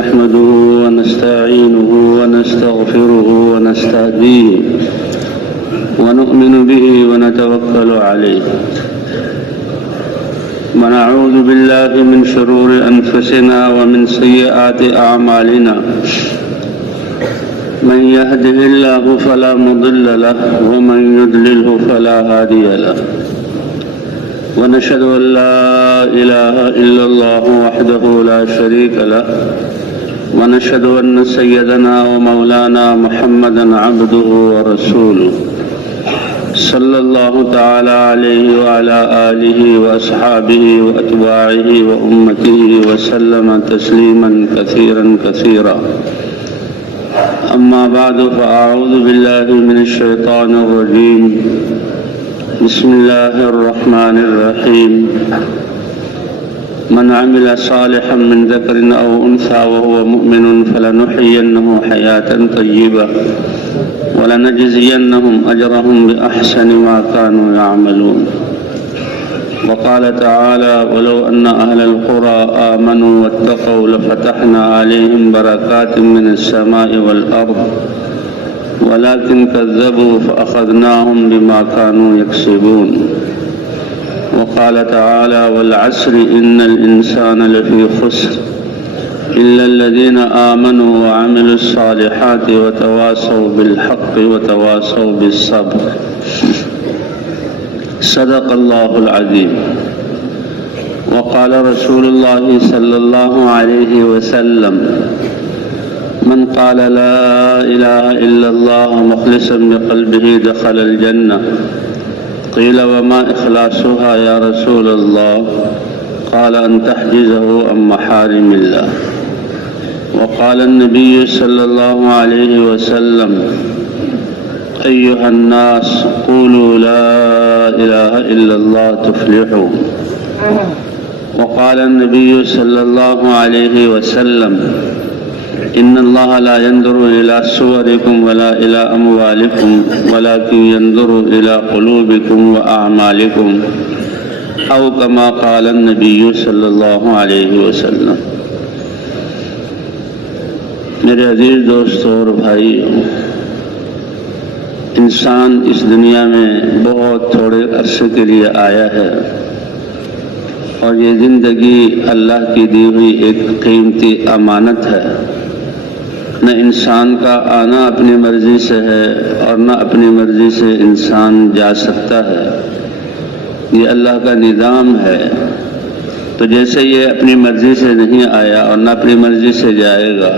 نحمده ونستعينه ونستغفره ونستهديه ونؤمن به ونتوكل عليه ونعوذ بالله من شرور أنفسنا ومن سيئات أعمالنا من يهده الله فلا مضل له ومن يضلله فلا هادي له ونشهد أن لا إله إلا الله وحده لا شريك له ونشهد أن سيدنا ومولانا محمدا عبده ورسوله صلى الله تعالى عليه وعلى آله وأصحابه وأتباعه وأمته وسلم تسليما كثيرا كثيرا أما بعد فأعوذ بالله من الشيطان الرجيم بسم الله الرحمن الرحيم من عمل صالحا من ذكر أو أنثى وهو مؤمن فلنحيينه حياة طيبة ولنجزينهم أجرهم بأحسن ما كانوا يعملون وقال تعالى ولو أن أهل القرى آمنوا واتقوا لفتحنا عليهم بركات من السماء والأرض ولكن كذبوا فأخذناهم بما كانوا يكسبون وقال تعالى والعصر إن الإنسان لفي خسر إلا الذين آمنوا وعملوا الصالحات وتواصوا بالحق وتواصوا بالصبر صدق الله العظيم وقال رسول الله صلى الله عليه وسلم من قال لا إله إلا الله مخلصا بقلبه دخل الجنة قيل وما إخلاصها يا رسول الله قال أن تحجزه عن محارم الله وقال النبي صلى الله عليه وسلم أيها الناس قولوا لا إله إلا الله تفلحوا وقال النبي صلى الله عليه وسلم إن الله لا ينظر إلى صوركم ولا إلى أموالكم ولكن ينظر إلى قلوبكم وأعمالكم أو كما قال النبي صلی اللہ علیہ وسلم۔ میرے عزیز دوستوں اور بھائیوں، انسان اس دنیا میں بہت تھوڑے عرصے کے لیے آیا ہے اور یہ زندگی اللہ کی دی ہوئی ایک قیمتی امانت ہے۔ نہ انسان کا آنا اپنی مرضی سے ہے اور نہ اپنی مرضی سے انسان جا سکتا ہے، یہ اللہ کا نظام ہے۔ تو جیسے یہ اپنی مرضی سے نہیں آیا اور نہ اپنی مرضی سے جائے گا،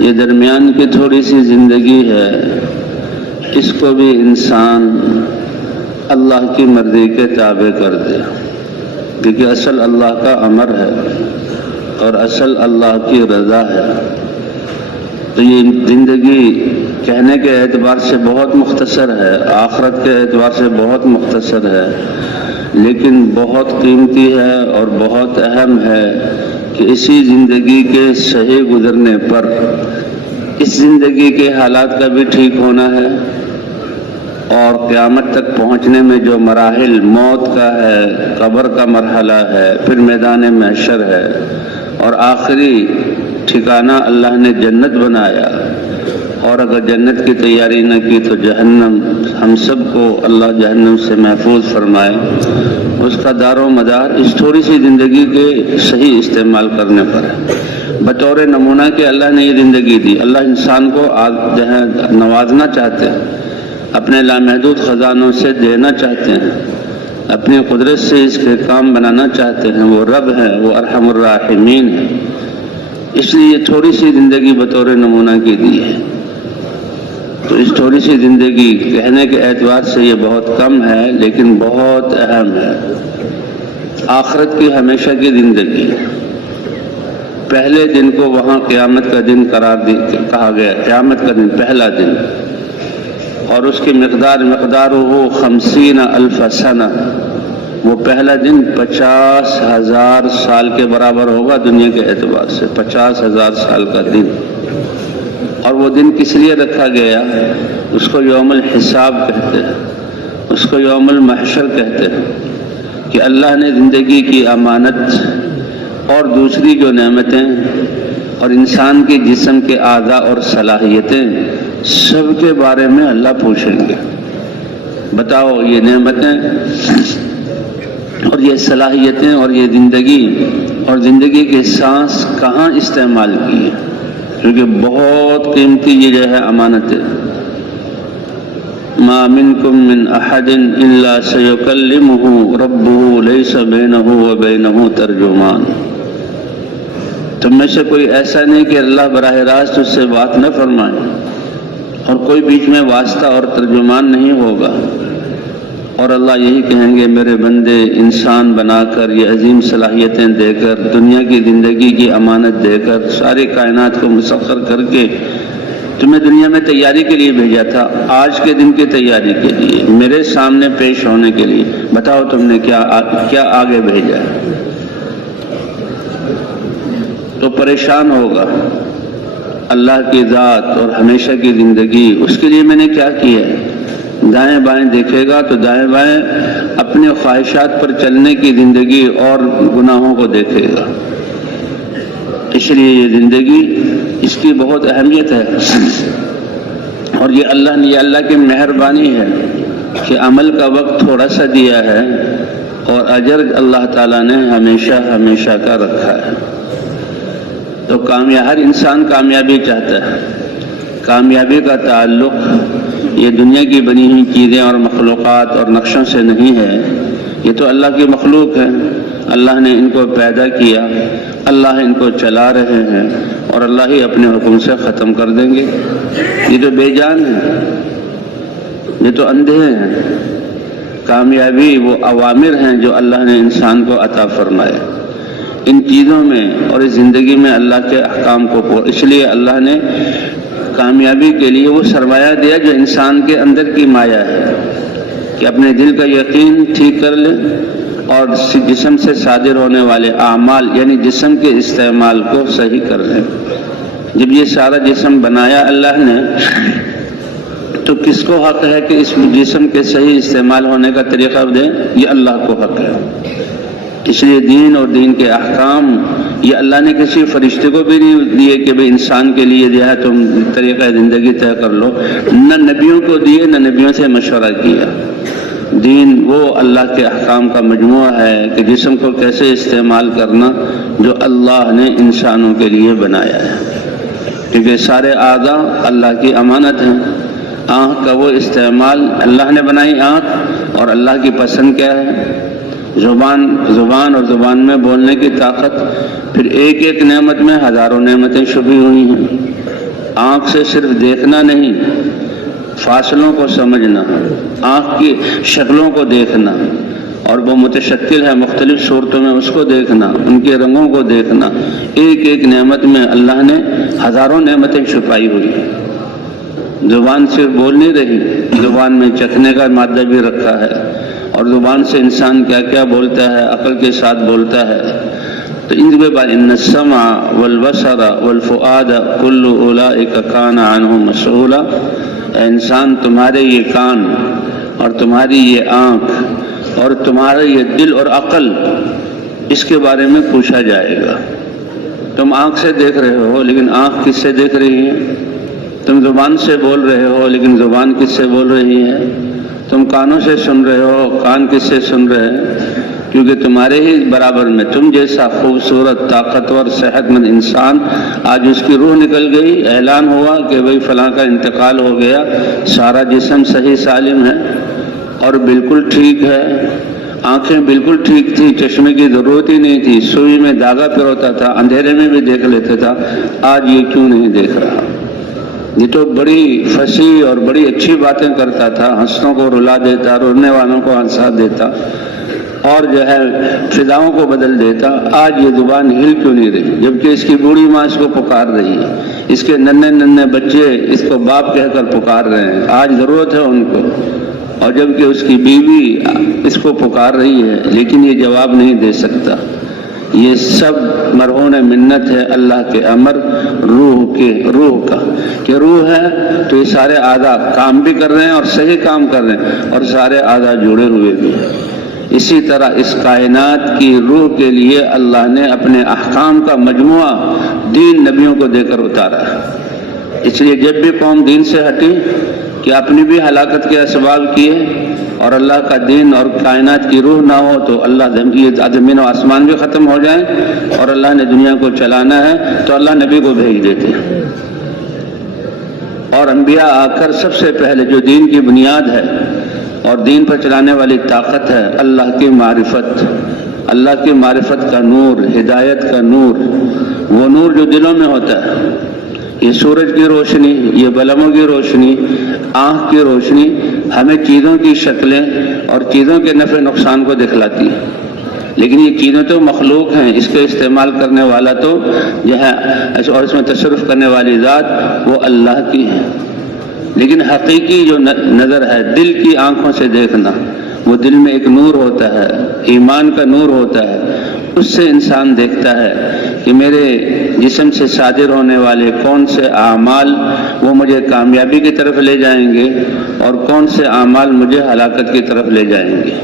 یہ درمیان کی تھوڑی سی زندگی ہے، اس کو بھی انسان اللہ کی مرضی کے تابع کر دے، کیونکہ اصل اللہ کا امر ہے اور اصل اللہ کی رضا ہے۔ تو یہ زندگی کہنے کے اعتبار سے بہت مختصر ہے، آخرت کے اعتبار سے بہت مختصر ہے، لیکن بہت قیمتی ہے اور بہت اہم ہے کہ اسی زندگی کے صحیح گزرنے پر اس زندگی کے حالات کا بھی ٹھیک ہونا ہے، اور قیامت تک پہنچنے میں جو مراحل موت کا ہے، قبر کا مرحلہ ہے، پھر میدان محشر ہے، اور آخری ٹھکانہ اللہ نے جنت بنایا، اور اگر جنت کی تیاری نہ کی تو جہنم۔ ہم سب کو اللہ جہنم سے محفوظ فرمائے۔ اس کا دار و مدار اس تھوڑی سی زندگی کے صحیح استعمال کرنے پر ہے۔ بطور نمونہ کہ اللہ نے یہ زندگی دی، اللہ انسان کو نوازنا چاہتے ہیں، اپنے لامحدود خزانوں سے دینا چاہتے ہیں، اپنی قدرت سے اس کے کام بنانا چاہتے ہیں۔ وہ رب ہے، وہ ارحم الراحمین ہے، اس لیے یہ تھوڑی سی زندگی بطور نمونہ کی دی ہے۔ تو اس تھوڑی سی زندگی کہنے کے اعتبار سے یہ بہت کم ہے، لیکن بہت اہم ہے۔ آخرت کی ہمیشہ کی زندگی، پہلے دن کو وہاں قیامت کا دن قرار کہا گیا، قیامت کا دن پہلا دن، اور اس کی مقدار ہو 50,000 سنہ، وہ پہلا دن 50,000 سال کے برابر ہوگا دنیا کے اعتبار سے، 50,000 سال کا دن۔ اور وہ دن کس لیے رکھا گیا؟ اس کو یوم الحساب کہتے ہیں، اس کو یوم المحشر کہتے ہیں، کہ اللہ نے زندگی کی امانت اور دوسری جو نعمتیں اور انسان کے جسم کے اعضاء اور صلاحیتیں سب کے بارے میں اللہ پوچھیں گے۔ بتاؤ یہ نعمتیں اور یہ صلاحیتیں اور یہ زندگی اور زندگی کے سانس کہاں استعمال کی ہے، کیونکہ بہت قیمتی یہ جو ہے امانت ہے۔ ما منکم من احد الا سیکلمہ ربہ لیس بینہ وبینہ ترجمان۔ تم میں سے کوئی ایسا نہیں کہ اللہ براہ راست اس سے بات نہ فرمائے، اور کوئی بیچ میں واسطہ اور ترجمان نہیں ہوگا، اور اللہ یہی کہیں گے میرے بندے انسان بنا کر یہ عظیم صلاحیتیں دے کر، دنیا کی زندگی کی امانت دے کر، ساری کائنات کو مسخر کر کے تمہیں دنیا میں تیاری کے لیے بھیجا تھا، آج کے دن کی تیاری کے لیے، میرے سامنے پیش ہونے کے لیے۔ بتاؤ تم نے کیا آگے بھیجا ہے؟ تو پریشان ہوگا اللہ کی ذات اور ہمیشہ کی زندگی، اس کے لیے میں نے کیا کیا ہے؟ دائیں بائیں دیکھے گا تو دائیں بائیں اپنے خواہشات پر چلنے کی زندگی اور گناہوں کو دیکھے گا۔ اس لیے یہ زندگی، اس کی بہت اہمیت ہے، اور یہ اللہ کی مہربانی ہے کہ عمل کا وقت تھوڑا سا دیا ہے اور اجر اللہ تعالیٰ نے ہمیشہ ہمیشہ کا رکھا ہے۔ تو ہر انسان کامیابی چاہتا ہے۔ کامیابی کا تعلق یہ دنیا کی بنی ہوئی چیزیں اور مخلوقات اور نقشوں سے نہیں ہے، یہ تو اللہ کی مخلوق ہے۔ اللہ نے ان کو پیدا کیا، اللہ ان کو چلا رہے ہیں، اور اللہ ہی اپنے حکم سے ختم کر دیں گے۔ یہ تو بے جان ہیں، یہ تو اندھے ہیں۔ کامیابی وہ اوامر ہیں جو اللہ نے انسان کو عطا فرمائے۔ ان چیزوں میں اور اس زندگی میں اللہ کے احکام کو، اس لیے اللہ نے کامیابی کے لیے وہ سرمایہ دیا جو انسان کے اندر کی مایا ہے، کہ اپنے دل کا یقین ٹھیک کر لے اور جسم سے صادر ہونے والے اعمال یعنی جسم کے استعمال کو صحیح کر لیں۔ جب یہ سارا جسم بنایا اللہ نے تو کس کو حق ہے کہ اس جسم کے صحیح استعمال ہونے کا طریقہ دیں؟ یہ اللہ کو حق ہے۔ اس لیے دین اور دین کے احکام یہ اللہ نے کسی فرشتے کو بھی نہیں دیے کہ بھئی انسان کے لیے دیا ہے تم طریقہ زندگی طے کر لو، نہ نبیوں کو دیے، نہ نبیوں سے مشورہ کیا۔ دین وہ اللہ کے احکام کا مجموعہ ہے کہ جسم کو کیسے استعمال کرنا جو اللہ نے انسانوں کے لیے بنایا ہے، کیونکہ سارے اعضاء اللہ کی امانت ہیں۔ آنکھ کا وہ استعمال، اللہ نے بنائی آنکھ، اور اللہ کی پسند کیا ہے؟ زبان اور زبان میں بولنے کی طاقت، پھر ایک ایک نعمت میں ہزاروں نعمتیں چھپی ہوئی ہیں۔ آنکھ سے صرف دیکھنا نہیں، فاصلوں کو سمجھنا، آنکھ کی شکلوں کو دیکھنا، اور وہ متشکل ہے مختلف صورتوں میں، اس کو دیکھنا، ان کے رنگوں کو دیکھنا۔ ایک ایک نعمت میں اللہ نے ہزاروں نعمتیں چھپائی ہوئی۔ زبان صرف بول نہیں رہی، زبان میں چکھنے کا مادہ بھی رکھا ہے، اور زبان سے انسان کیا کیا بولتا ہے، عقل کے ساتھ بولتا ہے۔ تو ان کے بعد ان السمع والبصر والفؤاد کل اولئک کان عنہ مسئولا، اے انسان تمہارے یہ کان اور تمہاری یہ آنکھ اور تمہارا یہ دل اور عقل، اس کے بارے میں پوچھا جائے گا۔ تم آنکھ سے دیکھ رہے ہو لیکن آنکھ کس سے دیکھ رہی ہے؟ تم زبان سے بول رہے ہو لیکن زبان کس سے بول رہی ہے؟ تم کانوں سے سن رہے ہو، کان کس سے سن رہے ہیں؟ کیونکہ تمہارے ہی برابر میں تم جیسا خوبصورت طاقتور صحت مند انسان، آج اس کی روح نکل گئی، اعلان ہوا کہ بھئی فلاں کا انتقال ہو گیا، سارا جسم صحیح سالم ہے اور بالکل ٹھیک ہے، آنکھیں بالکل ٹھیک تھی، چشمے کی ضرورت ہی نہیں تھی، سوئی میں دھاگا پروتا تھا، اندھیرے میں بھی دیکھ لیتا تھا، آج یہ کیوں نہیں دیکھ رہا؟ یہ تو بڑی فصیح اور بڑی اچھی باتیں کرتا تھا، ہنسوں کو رلا دیتا، رونے والوں کو ہنسا دیتا، اور جو ہے فضاؤں کو بدل دیتا، آج یہ زبان ہل کیوں نہیں رہی؟ جبکہ اس کی بوڑھی ماں اس کو پکار رہی ہے، اس کے ننھے ننھے بچے اس کو باپ کہہ کر پکار رہے ہیں، آج ضرورت ہے ان کو، اور جبکہ اس کی بیوی اس کو پکار رہی ہے، لیکن یہ جواب نہیں دے سکتا۔ یہ سب مرہون منت ہے اللہ کے امر، روح کا، کہ روح ہے تو یہ سارے اعضاء کام بھی کر رہے ہیں اور صحیح کام کر رہے ہیں، اور سارے اعضاء جڑے ہوئے بھی ہیں۔ اسی طرح اس کائنات کی روح کے لیے اللہ نے اپنے احکام کا مجموعہ دین نبیوں کو دے کر اتارا ہے۔ اس لیے جب بھی قوم دین سے ہٹی کہ اپنی بھی ہلاکت کے اسباب کیے اور اللہ کا دین اور کائنات کی روح نہ ہو تو اللہ زمین و آسمان بھی ختم ہو جائیں اور اللہ نے دنیا کو چلانا ہے تو اللہ نبی کو بھیج دیتے ہیں۔ اور انبیاء آ کر سب سے پہلے جو دین کی بنیاد ہے اور دین پر چلانے والی طاقت ہے اللہ کی معرفت، اللہ کی معرفت کا نور، ہدایت کا نور، وہ نور جو دلوں میں ہوتا ہے، یہ سورج کی روشنی، یہ بلبوں کی روشنی، آنکھ کی روشنی ہمیں چیزوں کی شکلیں اور چیزوں کے نفع نقصان کو دکھلاتی ہے، لیکن یہ چیزیں تو مخلوق ہیں، اس کے استعمال کرنے والا تو جو ہے اور اس میں تصرف کرنے والی ذات وہ اللہ کی ہے۔ لیکن حقیقی جو نظر ہے دل کی آنکھوں سے دیکھنا، وہ دل میں ایک نور ہوتا ہے، ایمان کا نور ہوتا ہے، اس سے انسان دیکھتا ہے کہ میرے جسم سے صادر ہونے والے کون سے اعمال وہ مجھے کامیابی کی طرف لے جائیں گے اور کون سے اعمال مجھے ہلاکت کی طرف لے جائیں گے۔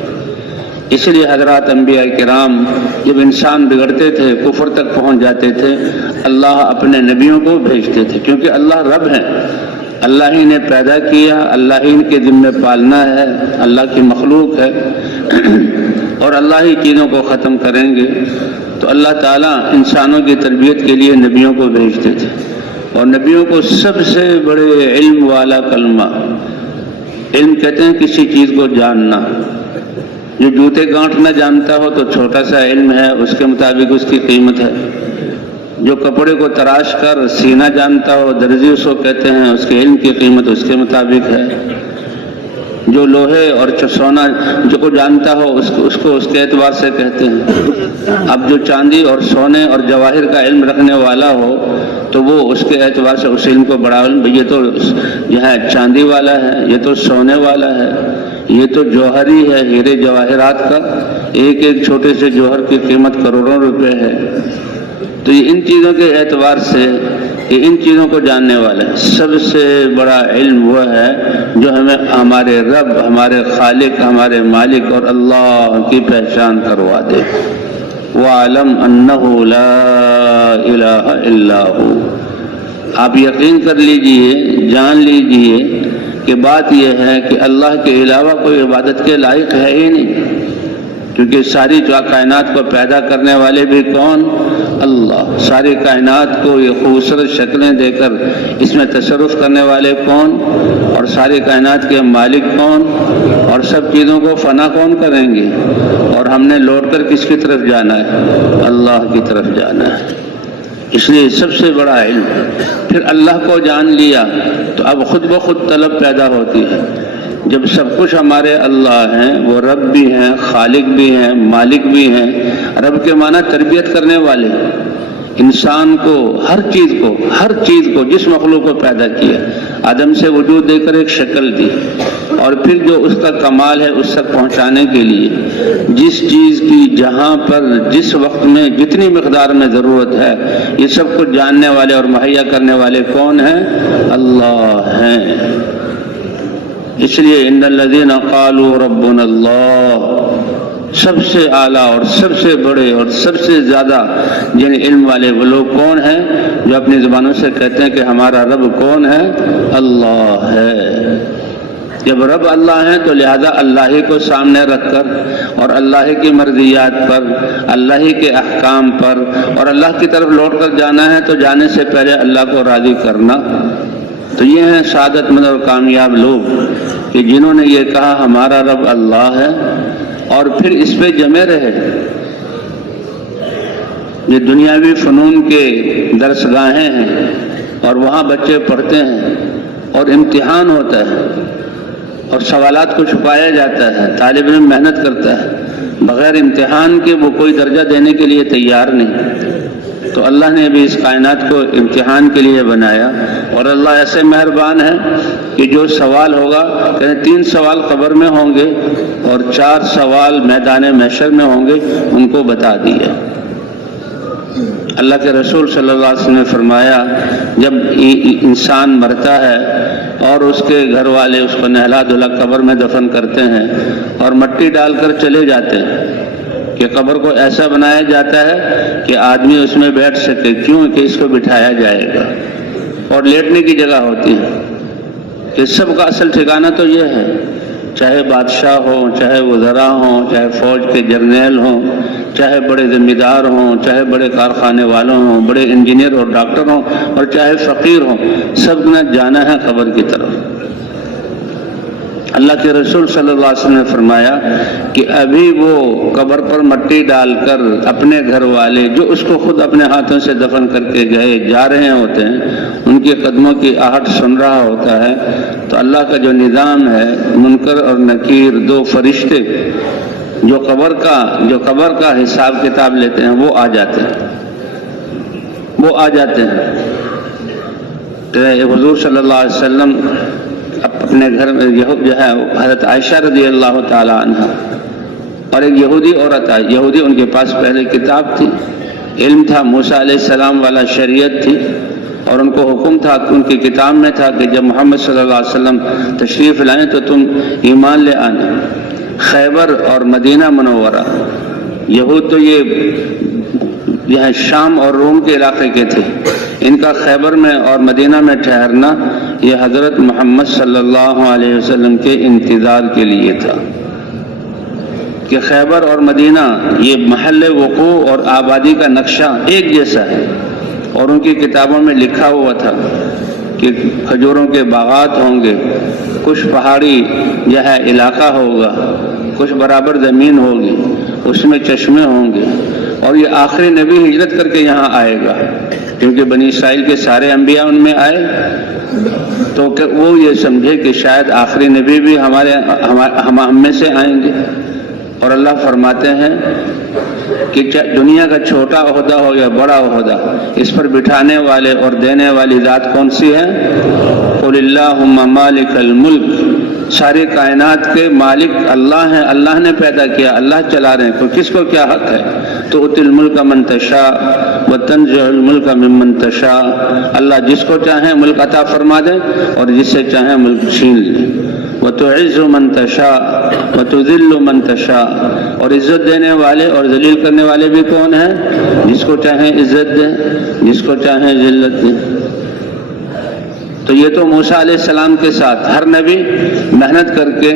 اس لیے حضرات انبیاء کرام جب انسان بگڑتے تھے، کفر تک پہنچ جاتے تھے، اللہ اپنے نبیوں کو بھیجتے تھے، کیونکہ اللہ رب ہے، اللہ ہی نے پیدا کیا، اللہ ہی کے ذمہ پالنا ہے، اللہ کی مخلوق ہے اور اللہ ہی چیزوں کو ختم کریں گے۔ تو اللہ تعالیٰ انسانوں کی تربیت کے لیے نبیوں کو بھیجتے تھے، اور نبیوں کو سب سے بڑے علم والا کلمہ، علم کہتے ہیں کسی چیز کو جاننا۔ جو جوتے گانٹھنا جانتا ہو تو چھوٹا سا علم ہے، اس کے مطابق اس کی قیمت ہے۔ جو کپڑے کو تراش کر سینا جانتا ہو، درزی اس کو کہتے ہیں، اس کے علم کی قیمت اس کے مطابق ہے۔ جو لوہے اور سونا جو کو جانتا ہو اس کو اس کے اعتبار سے کہتے ہیں۔ اب جو چاندی اور سونے اور جواہر کا علم رکھنے والا ہو تو وہ اس کے اعتبار سے اس علم کو بڑا علم، یہ تو جو ہے چاندی والا ہے، یہ تو سونے والا ہے، یہ تو جوہری ہے، ہیرے جواہرات کا ایک ایک چھوٹے سے جوہر کی قیمت کروڑوں روپے ہے۔ تو یہ ان چیزوں کے اعتبار سے یہ ان چیزوں کو جاننے والا ہے۔ سب سے بڑا علم وہ ہے جو ہمیں ہمارے رب، ہمارے خالق، ہمارے مالک اور اللہ کی پہچان کروا دے۔ وَاعْلَمْ أَنَّهُ لَا إِلَٰهَ إِلَّا هُوَ، آپ یقین کر لیجئے، جان لیجئے کہ بات یہ ہے کہ اللہ کے علاوہ کوئی عبادت کے لائق ہے ہی نہیں، کیونکہ ساری کائنات کو پیدا کرنے والے بھی کون؟ اللہ۔ ساری کائنات کو یہ خوبصورت شکلیں دے کر اس میں تصرف کرنے والے کون؟ اور ساری کائنات کے مالک کون؟ اور سب چیزوں کو فنا کون کریں گے؟ اور ہم نے لوٹ کر کس کی طرف جانا ہے؟ اللہ کی طرف جانا ہے۔ اس لیے سب سے بڑا علم۔ پھر اللہ کو جان لیا تو اب خود بخود طلب پیدا ہوتی ہے۔ جب سب کچھ ہمارے اللہ ہیں، وہ رب بھی ہیں، خالق بھی ہیں، مالک بھی ہیں۔ رب کے معنی تربیت کرنے والے، انسان کو ہر چیز کو جس مخلوق کو پیدا کیا، آدم سے وجود دے کر ایک شکل دی، اور پھر جو اس کا کمال ہے اس تک پہنچانے کے لیے جس چیز کی جہاں پر جس وقت میں جتنی مقدار میں ضرورت ہے، یہ سب کچھ جاننے والے اور مہیا کرنے والے کون ہیں؟ اللہ ہیں۔ اس لیے ان الذین قالوا ربنا اللہ، سب سے اعلیٰ اور سب سے بڑے اور سب سے زیادہ جن علم والے وہ لوگ کون ہیں جو اپنی زبانوں سے کہتے ہیں کہ ہمارا رب کون ہے؟ اللہ ہے۔ جب رب اللہ ہے تو لہذا اللہ ہی کو سامنے رکھ کر اور اللہ کی مرضیات پر، اللہ ہی کے احکام پر اور اللہ کی طرف لوٹ کر جانا ہے، تو جانے سے پہلے اللہ کو راضی کرنا۔ تو یہ ہیں سعادت مند اور کامیاب لوگ کہ جنہوں نے یہ کہا ہمارا رب اللہ ہے اور پھر اس پہ جمے رہے۔ یہ دنیاوی فنون کے درس گاہیں ہیں اور وہاں بچے پڑھتے ہیں اور امتحان ہوتا ہے اور سوالات کو چھپایا جاتا ہے، طالب علم محنت کرتا ہے، بغیر امتحان کے وہ کوئی درجہ دینے کے لیے تیار نہیں۔ تو اللہ نے بھی اس کائنات کو امتحان کے لیے بنایا، اور اللہ ایسے مہربان ہے کہ جو سوال ہوگا، 3 سوال قبر میں ہوں گے اور 4 سوال میدان محشر میں ہوں گے، ان کو بتا دیا۔ اللہ کے رسول صلی اللہ علیہ وسلم نے فرمایا جب انسان مرتا ہے اور اس کے گھر والے اس کو نہلا دھلا قبر میں دفن کرتے ہیں اور مٹی ڈال کر چلے جاتے ہیں کہ قبر کو ایسا بنایا جاتا ہے کہ آدمی اس میں بیٹھ سکے، کیوں کہ اس کو بٹھایا جائے گا اور لیٹنے کی جگہ ہوتی ہے کہ سب کا اصل ٹھکانہ تو یہ ہے، چاہے بادشاہ ہوں، چاہے وزراء ہوں، چاہے فوج کے جرنیل ہوں، چاہے بڑے ذمہ دار ہوں، چاہے بڑے کارخانے والوں ہوں، بڑے انجینئر اور ڈاکٹر ہوں، اور چاہے فقیر ہوں، سب نے جانا ہے قبر کی طرف۔ اللہ کے رسول صلی اللہ علیہ وسلم نے فرمایا کہ ابھی وہ قبر پر مٹی ڈال کر اپنے گھر والے جو اس کو خود اپنے ہاتھوں سے دفن کر کے گئے جا رہے ہوتے ہیں، ان کے قدموں کی آہٹ سن رہا ہوتا ہے تو اللہ کا جو نظام ہے، منکر اور نکیر دو فرشتے جو قبر کا حساب کتاب لیتے ہیں وہ آ جاتے ہیں۔ تو حضور صلی اللہ علیہ وسلم اپنے گھر میں جو ہے حضرت عائشہ رضی اللہ تعالی عنہ اور ایک یہودی عورت آئی، یہودی ان کے پاس پہلے کتاب تھی، علم تھا، موسیٰ علیہ السلام والا شریعت تھی، اور ان کو حکم تھا، ان کی کتاب میں تھا کہ جب محمد صلی اللہ علیہ وسلم تشریف لائیں تو تم ایمان لے آنا۔ خیبر اور مدینہ منورہ، یہود تو یہ شام اور روم کے علاقے کے تھے، ان کا خیبر میں اور مدینہ میں ٹھہرنا یہ حضرت محمد صلی اللہ علیہ وسلم کے انتظار کے لیے تھا کہ خیبر اور مدینہ یہ محل وقوع اور آبادی کا نقشہ ایک جیسا ہے، اور ان کی کتابوں میں لکھا ہوا تھا کہ کھجوروں کے باغات ہوں گے، کچھ پہاڑی جو ہے علاقہ ہوگا، کچھ برابر زمین ہوگی، اس میں چشمے ہوں گے، اور یہ آخری نبی ہجرت کر کے یہاں آئے گا، کیونکہ بنی اسرائیل کے سارے انبیاء ان میں آئے، تو کہ وہ یہ سمجھے کہ شاید آخری نبی بھی ہم میں سے آئیں گے۔ اور اللہ فرماتے ہیں کہ دنیا کا چھوٹا عہدہ ہو یا بڑا عہدہ، اس پر بٹھانے والے اور دینے والی ذات کون سی ہے؟ قل اللہم مالک الملک، ساری کائنات کے مالک اللہ ہیں، اللہ نے پیدا کیا، اللہ چلا رہے ہیں، تو کس کو کیا حق ہے؟ تو اتِ الملک من تشاء وتنزع الملک ممن تشاء، اللہ جس کو چاہیں ملک عطا فرما دیں اور جس سے چاہیں ملک چھین لیں۔ وتعز من تشاء وتذل من تشاء، اور عزت دینے والے اور ذلیل کرنے والے بھی کون ہیں؟ جس کو چاہیں عزت دیں، جس کو چاہیں ذلت دیں۔ تو یہ تو موسیٰ علیہ السلام کے ساتھ ہر نبی محنت کر کے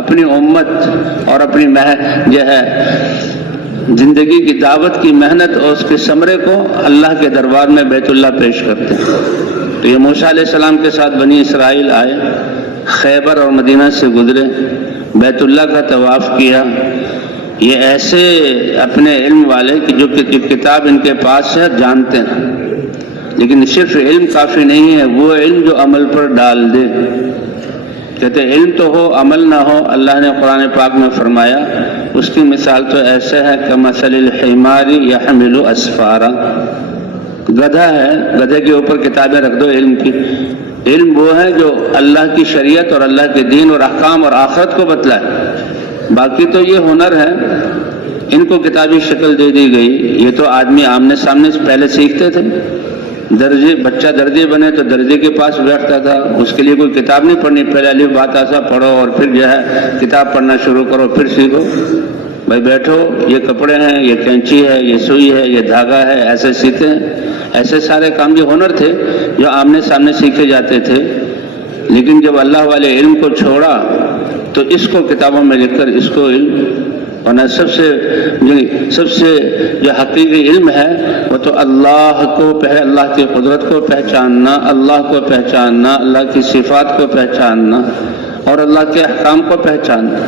اپنی امت اور اپنی جو ہے زندگی کی دعوت کی محنت اور اس کے ثمرے کو اللہ کے دربار میں بیت اللہ پیش کرتے ہیں۔ تو یہ موسیٰ علیہ السلام کے ساتھ بنی اسرائیل آئے، خیبر اور مدینہ سے گزرے، بیت اللہ کا طواف کیا۔ یہ ایسے اپنے علم والے کہ جو کتاب ان کے پاس ہے جانتے ہیں، لیکن صرف علم کافی نہیں ہے، وہ علم جو عمل پر ڈال دے۔ کہتے علم تو ہو عمل نہ ہو، اللہ نے قرآن پاک میں فرمایا اس کی مثال تو ایسے ہے کمثل الحمار یحمل اسفارا، گدھا ہے، گدھے کے اوپر کتابیں رکھ دو علم کی۔ علم وہ ہے جو اللہ کی شریعت اور اللہ کے دین اور احکام اور آخرت کو بتلائے، باقی تو یہ ہنر ہے، ان کو کتابی شکل دے دی گئی۔ یہ تو آدمی آمنے سامنے سے پہلے سیکھتے تھے، بچہ درجے بنے تو درجے کے پاس بیٹھتا تھا، اس کے لیے کوئی کتاب نہیں پڑھنی، پہلے الف با تا سا پڑھو اور پھر جو ہے کتاب پڑھنا شروع کرو، پھر سیکھو۔ بھائی بیٹھو، یہ کپڑے ہیں، یہ کینچی ہے، یہ سوئی ہے، یہ دھاگا ہے، ایسے سیتے ہیں۔ ایسے سارے کام جو ہنر تھے جو آمنے سامنے سیکھے جاتے تھے، لیکن جب اللہ والے علم کو چھوڑا تو اس کو کتابوں میں لکھ کر اس کو علم، ورنہ سب سے جو حقیقی علم ہے وہ تو اللہ کی قدرت کو پہچاننا، اللہ کو پہچاننا، اللہ کی صفات کو پہچاننا اور اللہ کے احکام کو پہچاننا۔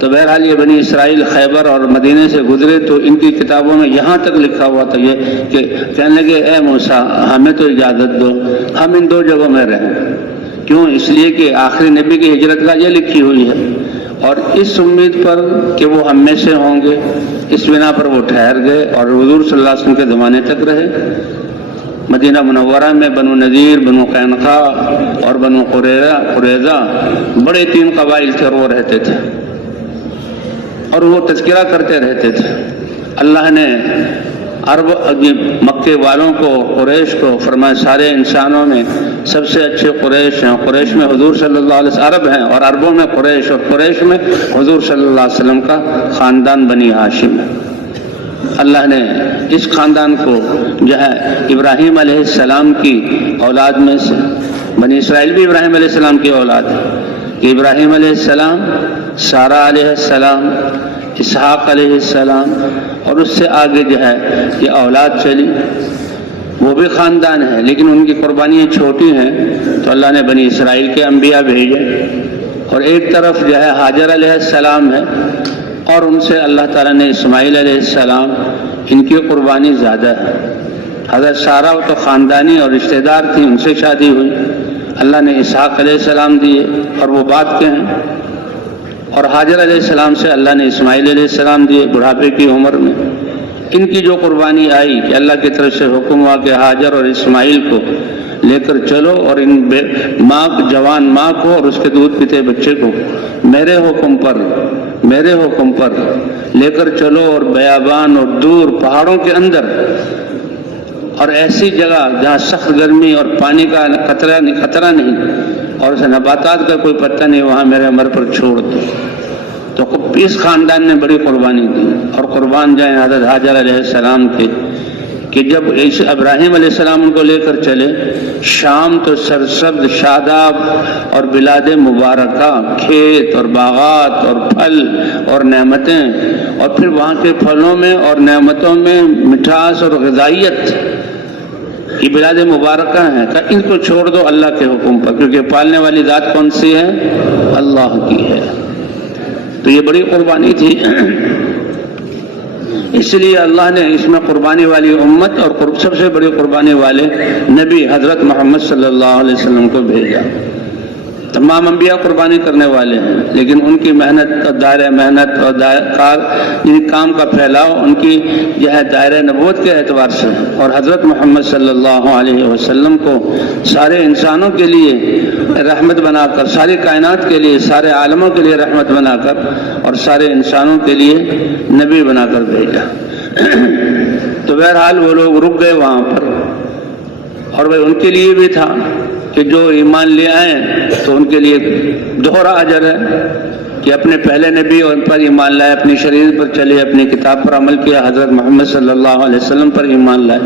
تو بہرحال یہ بنی اسرائیل خیبر اور مدینے سے گزرے تو ان کی کتابوں میں یہاں تک لکھا ہوا تھا یہ کہ کہنے لگے اے موسیٰ ہمیں تو اجازت دو، ہم ان دو جگہوں میں رہیں۔ کیوں؟ اس لیے کہ آخری نبی کی ہجرت کا یہ لکھی ہوئی ہے، اور اس امید پر کہ وہ ہم میں سے ہوں گے، اس بنا پر وہ ٹھہر گئے اور حضور صلی اللہ علیہ وسلم کے زمانے تک رہے۔ مدینہ منورہ میں بنو نذیر، بنو قینقاع اور بنو قریظہ بڑے 3 قبائل تھے، وہ رہتے تھے اور وہ تذکرہ کرتے رہتے تھے۔ اللہ نے عرب مکے والوں کو، قریش کو فرمایا سارے انسانوں میں سب سے اچھے قریش ہیں، قریش میں حضور صلی اللہ علیہ وسلم، عرب ہیں اور عربوں میں قریش، اور قریش میں حضور صلی اللہ علیہ وسلم کا خاندان بنی ہاشم ہے۔ اللہ نے اس خاندان کو جو ہے ابراہیم علیہ السلام کی اولاد میں سے، بنی اسرائیل بھی ابراہیم علیہ السلام کی اولاد ہے، کہ ابراہیم علیہ السلام، سارہ علیہ السلام، اسحاق علیہ السلام، اور اس سے آگے جو ہے یہ اولاد چلی، وہ بھی خاندان ہے لیکن ان کی قربانیاں چھوٹی ہیں، تو اللہ نے بنی اسرائیل کے انبیاء بھیجے، اور ایک طرف جو ہے ہاجر علیہ السلام ہے، اور ان سے اللہ تعالیٰ نے اسماعیل علیہ السلام، ان کی قربانی زیادہ ہے۔ حضرت سارہ تو خاندانی اور رشتہ دار تھی، ان سے شادی ہوئی، اللہ نے اسحاق علیہ السلام دیے اور وہ بات کے ہیں، اور حاجر علیہ السلام سے اللہ نے اسماعیل علیہ السلام دیے بڑھاپے کی عمر میں۔ ان کی جو قربانی آئی کہ اللہ کی طرف سے حکم ہوا کہ حاجر اور اسماعیل کو لے کر چلو، اور ان جوان ماں کو اور اس کے دودھ پیتے بچے کو میرے حکم پر لے کر چلو، اور بیابان اور دور پہاڑوں کے اندر اور ایسی جگہ جہاں سخت گرمی اور پانی کا خطرہ نہیں اور نباتات کا کوئی پتہ نہیں، وہاں میرے عمر پر چھوڑ دو۔ تو اس خاندان نے بڑی قربانی دی، اور قربان جائیں حضرت حاجر علیہ السلام کے، کہ جب ابراہیم علیہ السلام ان کو لے کر چلے شام، تو سرسبز شاداب اور بلاد مبارکہ، کھیت اور باغات اور پھل اور نعمتیں، اور پھر وہاں کے پھلوں میں اور نعمتوں میں مٹھاس اور غذائیت، یہ بلاد مبارکہ ہیں، کہ ان کو چھوڑ دو اللہ کے حکم پر، کیونکہ پالنے والی ذات کون سی ہے؟ اللہ کی ہے۔ تو یہ بڑی قربانی تھی، اس لیے اللہ نے اس میں قربانی والی امت اور سب سے بڑی قربانی والے نبی حضرت محمد صلی اللہ علیہ وسلم کو بھیجا۔ تمام انبیاء قربانی کرنے والے ہیں، لیکن ان کی محنت اور دائرہ محنت اور کام کا پھیلاؤ ان کی جو ہے دائرہ نبوت کے اعتبار سے، اور حضرت محمد صلی اللہ علیہ وسلم کو سارے انسانوں کے لیے رحمت بنا کر، ساری کائنات کے لیے، سارے عالموں کے لیے رحمت بنا کر، اور سارے انسانوں کے لیے نبی بنا کر بھیجا۔ تو بہرحال وہ لوگ رک گئے وہاں پر، اور وہ ان کے لیے بھی تھا کہ جو ایمان لے آئیں تو ان کے لیے دوہرا اجر ہے، کہ اپنے پہلے نبی اور ان پر ایمان لائے، اپنی شریعت پر چلے، اپنی کتاب پر عمل کیا، حضرت محمد صلی اللہ علیہ وسلم پر ایمان لائے،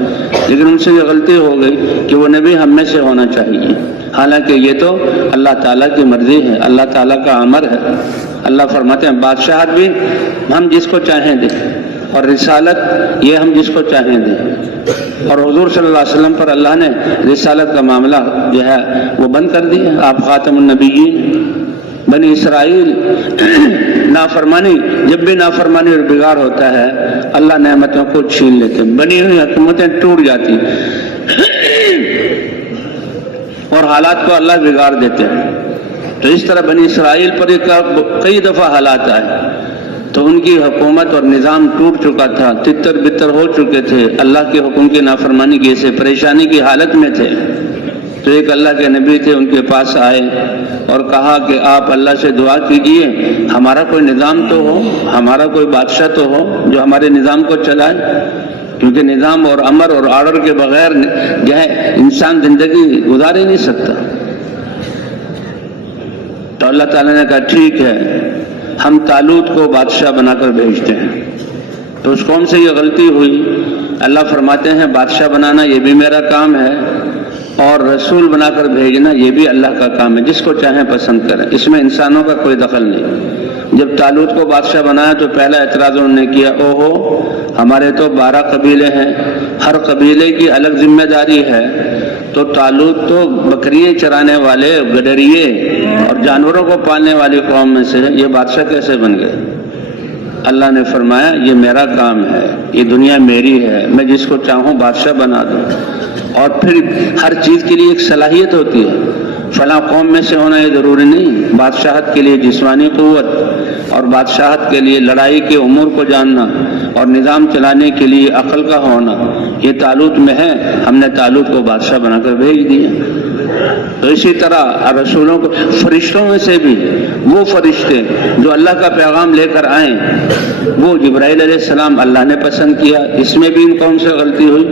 لیکن ان سے یہ غلطی ہو گئی کہ وہ نبی ہم میں سے ہونا چاہیے، حالانکہ یہ تو اللہ تعالیٰ کی مرضی ہے، اللہ تعالیٰ کا امر ہے۔ اللہ فرماتے ہیں بادشاہت بھی ہم جس کو چاہیں دیں، اور رسالت یہ ہم جس کو چاہیں دیں، اور حضور صلی اللہ علیہ وسلم پر اللہ نے رسالت کا معاملہ جو ہے وہ بند کر دیا، آپ خاتم النبیین۔ بنی اسرائیل نافرمانی، جب بھی نافرمانی اور بگاڑ ہوتا ہے اللہ نعمتوں کو چھین لیتے ہیں، بنی ہوئی حکومتیں ٹوٹ جاتی اور حالات کو اللہ بگاڑ دیتے ہیں۔ تو اس طرح بنی اسرائیل پر کئی دفعہ حالات آئے، تو ان کی حکومت اور نظام ٹوٹ چکا تھا، تتر بتر ہو چکے تھے، اللہ کے حکم کی نافرمانی کی سے پریشانی کی حالت میں تھے۔ تو ایک اللہ کے نبی تھے، ان کے پاس آئے اور کہا کہ آپ اللہ سے دعا کیجئے، ہمارا کوئی نظام تو ہو، ہمارا کوئی بادشاہ تو ہو جو ہمارے نظام کو چلائے، کیونکہ نظام اور امر اور آرڈر کے بغیر جو ہے انسان زندگی گزار ہی نہیں سکتا۔ تو اللہ تعالیٰ نے کہا ٹھیک ہے، ہم طالوت کو بادشاہ بنا کر بھیجتے ہیں۔ تو اس قوم سے یہ غلطی ہوئی، اللہ فرماتے ہیں بادشاہ بنانا یہ بھی میرا کام ہے، اور رسول بنا کر بھیجنا یہ بھی اللہ کا کام ہے، جس کو چاہیں پسند کریں، اس میں انسانوں کا کوئی دخل نہیں۔ جب طالوت کو بادشاہ بنایا تو پہلا اعتراض انہوں نے کیا، اوہو ہمارے تو 12 قبیلے ہیں، ہر قبیلے کی الگ ذمہ داری ہے، تو طالوت تو بکریاں چرانے والے گڈریے اور جانوروں کو پالنے والی قوم میں سے ہے، یہ بادشاہ کیسے بن گئے؟ اللہ نے فرمایا یہ میرا کام ہے، یہ دنیا میری ہے، میں جس کو چاہوں بادشاہ بنا دوں۔ اور پھر ہر چیز کے لیے ایک صلاحیت ہوتی ہے، فلاں قوم میں سے ہونا یہ ضروری نہیں، بادشاہت کے لیے جسمانی قوت اور بادشاہت کے لیے لڑائی کے امور کو جاننا اور نظام چلانے کے لیے عقل کا ہونا یہ طالوت میں ہے، ہم نے طالوت کو بادشاہ بنا کر بھیج دیا۔ تو اسی طرح رسولوں کو، فرشتوں میں سے بھی وہ فرشتے جو اللہ کا پیغام لے کر آئیں، وہ جبرائیل علیہ السلام اللہ نے پسند کیا۔ اس میں بھی ان قوم سے غلطی ہوئی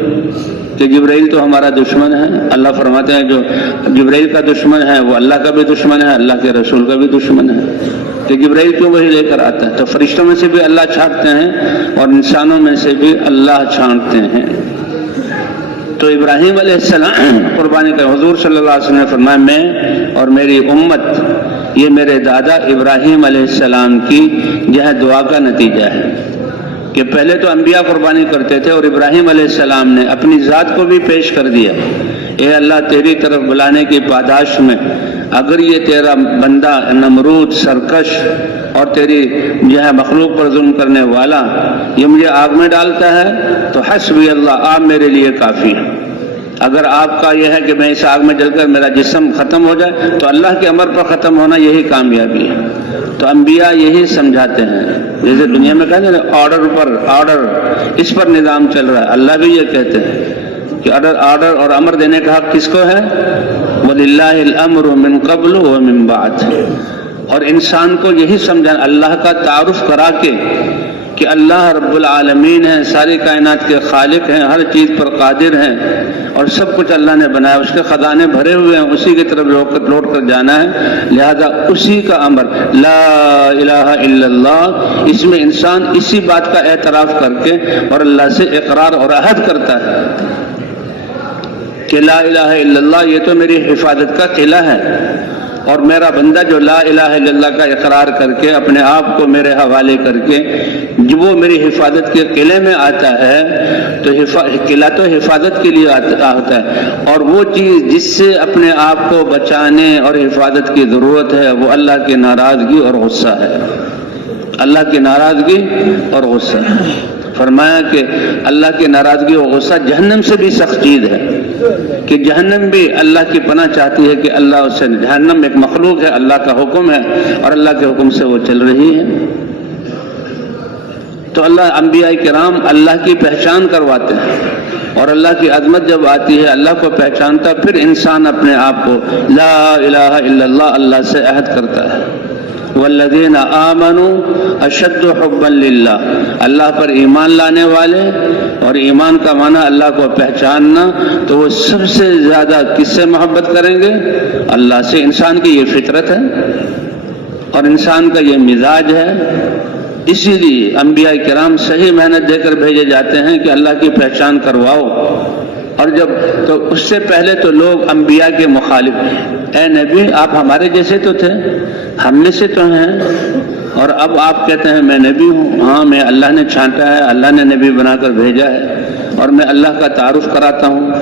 کہ جبرائیل تو ہمارا دشمن ہے۔ اللہ فرماتے ہیں جو جبرائیل کا دشمن ہے وہ اللہ کا بھی دشمن ہے، اللہ کے رسول کا بھی دشمن ہے، کہ جبرائیل کیوں وہی لے کر آتا ہے؟ تو فرشتوں میں سے بھی اللہ چھانٹتے ہیں اور انسانوں میں سے بھی اللہ چھانٹتے ہیں۔ تو ابراہیم علیہ السلام قربانی کا حضور صلی اللہ علیہ وسلم نے فرمایا میں اور میری امت یہ میرے دادا ابراہیم علیہ السلام کی جو ہے دعا کا نتیجہ ہے کہ پہلے تو انبیاء قربانی کرتے تھے اور ابراہیم علیہ السلام نے اپنی ذات کو بھی پیش کر دیا، اے اللہ تیری طرف بلانے کی پاداش میں اگر یہ تیرا بندہ نمرود سرکش اور تیری جو ہے مخلوق پر ظلم کرنے والا یہ مجھے آگ میں ڈالتا ہے تو حسبی اللہ، آپ میرے لیے کافی ہے۔ اگر آپ کا یہ ہے کہ میں اس آگ میں جل کر میرا جسم ختم ہو جائے تو اللہ کے امر پر ختم ہونا یہی کامیابی ہے۔ تو انبیاء یہی سمجھاتے ہیں، جیسے دنیا میں کہتے ہیں آرڈر پر آرڈر، اس پر نظام چل رہا ہے، اللہ بھی یہ کہتے ہیں کہ آرڈر اور امر دینے کا حق کس کو ہے؟ وَلِلَّهِ الْأَمْرُ مِنْ قَبْلُ وَمِنْ بَعْدُ۔ اور انسان کو یہی سمجھانا، اللہ کا تعارف کرا کے کہ اللہ رب العالمین ہیں، ساری کائنات کے خالق ہیں، ہر چیز پر قادر ہیں اور سب کچھ اللہ نے بنایا، اس کے خزانے بھرے ہوئے ہیں، اسی کی طرف لوٹ کر جانا ہے، لہذا اسی کا امر لا الہ الا اللہ، اس میں انسان اسی بات کا اعتراف کر کے اور اللہ سے اقرار اور عہد کرتا ہے کہ لا الہ الا اللہ یہ تو میری حفاظت کا قلعہ ہے، اور میرا بندہ جو لا الہ الا اللہ کا اقرار کر کے اپنے آپ کو میرے حوالے کر کے جب وہ میری حفاظت کے قلعے میں آتا ہے تو قلعہ تو حفاظت کے لیے آتا ہے، اور وہ چیز جس سے اپنے آپ کو بچانے اور حفاظت کی ضرورت ہے وہ اللہ کی ناراضگی اور غصہ ہے، اللہ کی ناراضگی اور غصہ ہے۔ فرمایا کہ اللہ کی ناراضگی اور غصہ جہنم سے بھی سخت چیز ہے، کہ جہنم بھی اللہ کی پناہ چاہتی ہے کہ اللہ اس سے، جہنم ایک مخلوق ہے، اللہ کا حکم ہے اور اللہ کے حکم سے وہ چل رہی ہے۔ تو اللہ انبیاء کرام اللہ کی پہچان کرواتے ہیں، اور اللہ کی عظمت جب آتی ہے اللہ کو پہچانتا، پھر انسان اپنے آپ کو لا الہ الا اللہ اللہ سے عہد کرتا ہے۔ والذین آمنوا اشد حبا للہ، اللہ پر ایمان لانے والے، اور ایمان کا معنی اللہ کو پہچاننا، تو وہ سب سے زیادہ کس سے محبت کریں گے؟ اللہ سے۔ انسان کی یہ فطرت ہے اور انسان کا یہ مزاج ہے، اسی لیے انبیاء کرام صحیح محنت دے کر بھیجے جاتے ہیں کہ اللہ کی پہچان کرواؤ۔ اور جب تو اس سے پہلے تو لوگ انبیاء کے مخالف ہیں، اے نبی آپ ہمارے جیسے تو تھے، ہم میں سے تو ہیں، اور اب آپ کہتے ہیں میں نبی ہوں، ہاں میں اللہ نے چھانٹا ہے، اللہ نے نبی بنا کر بھیجا ہے اور میں اللہ کا تعارف کراتا ہوں۔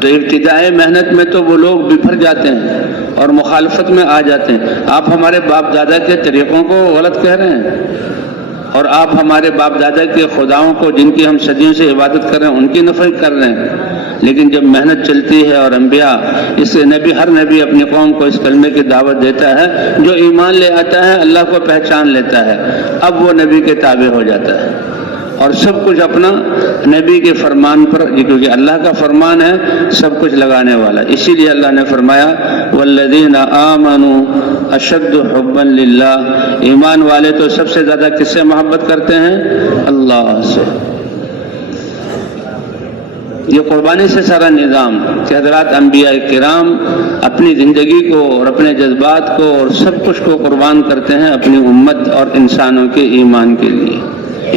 تو ابتدائی محنت میں تو وہ لوگ بفر جاتے ہیں اور مخالفت میں آ جاتے ہیں، آپ ہمارے باپ دادا کے طریقوں کو غلط کہہ رہے ہیں، اور آپ ہمارے باپ دادا کے خداؤں کو جن کی ہم صدیوں سے عبادت کر رہے ہیں ان کی نفی کر رہے ہیں۔ لیکن جب محنت چلتی ہے اور انبیاء اس نبی، ہر نبی اپنی قوم کو اس کلمے کی دعوت دیتا ہے، جو ایمان لے آتا ہے اللہ کو پہچان لیتا ہے، اب وہ نبی کے تابع ہو جاتا ہے اور سب کچھ اپنا نبی کے فرمان پر، کیونکہ اللہ کا فرمان ہے سب کچھ لگانے والا۔ اسی لیے اللہ نے فرمایا والذین آمنوا اشد حبا للہ، ایمان والے تو سب سے زیادہ کس سے محبت کرتے ہیں؟ اللہ سے۔ یہ قربانی سے سارا نظام کہ حضرات انبیاء کرام اپنی زندگی کو اور اپنے جذبات کو اور سب کچھ کو قربان کرتے ہیں اپنی امت اور انسانوں کے ایمان کے لیے،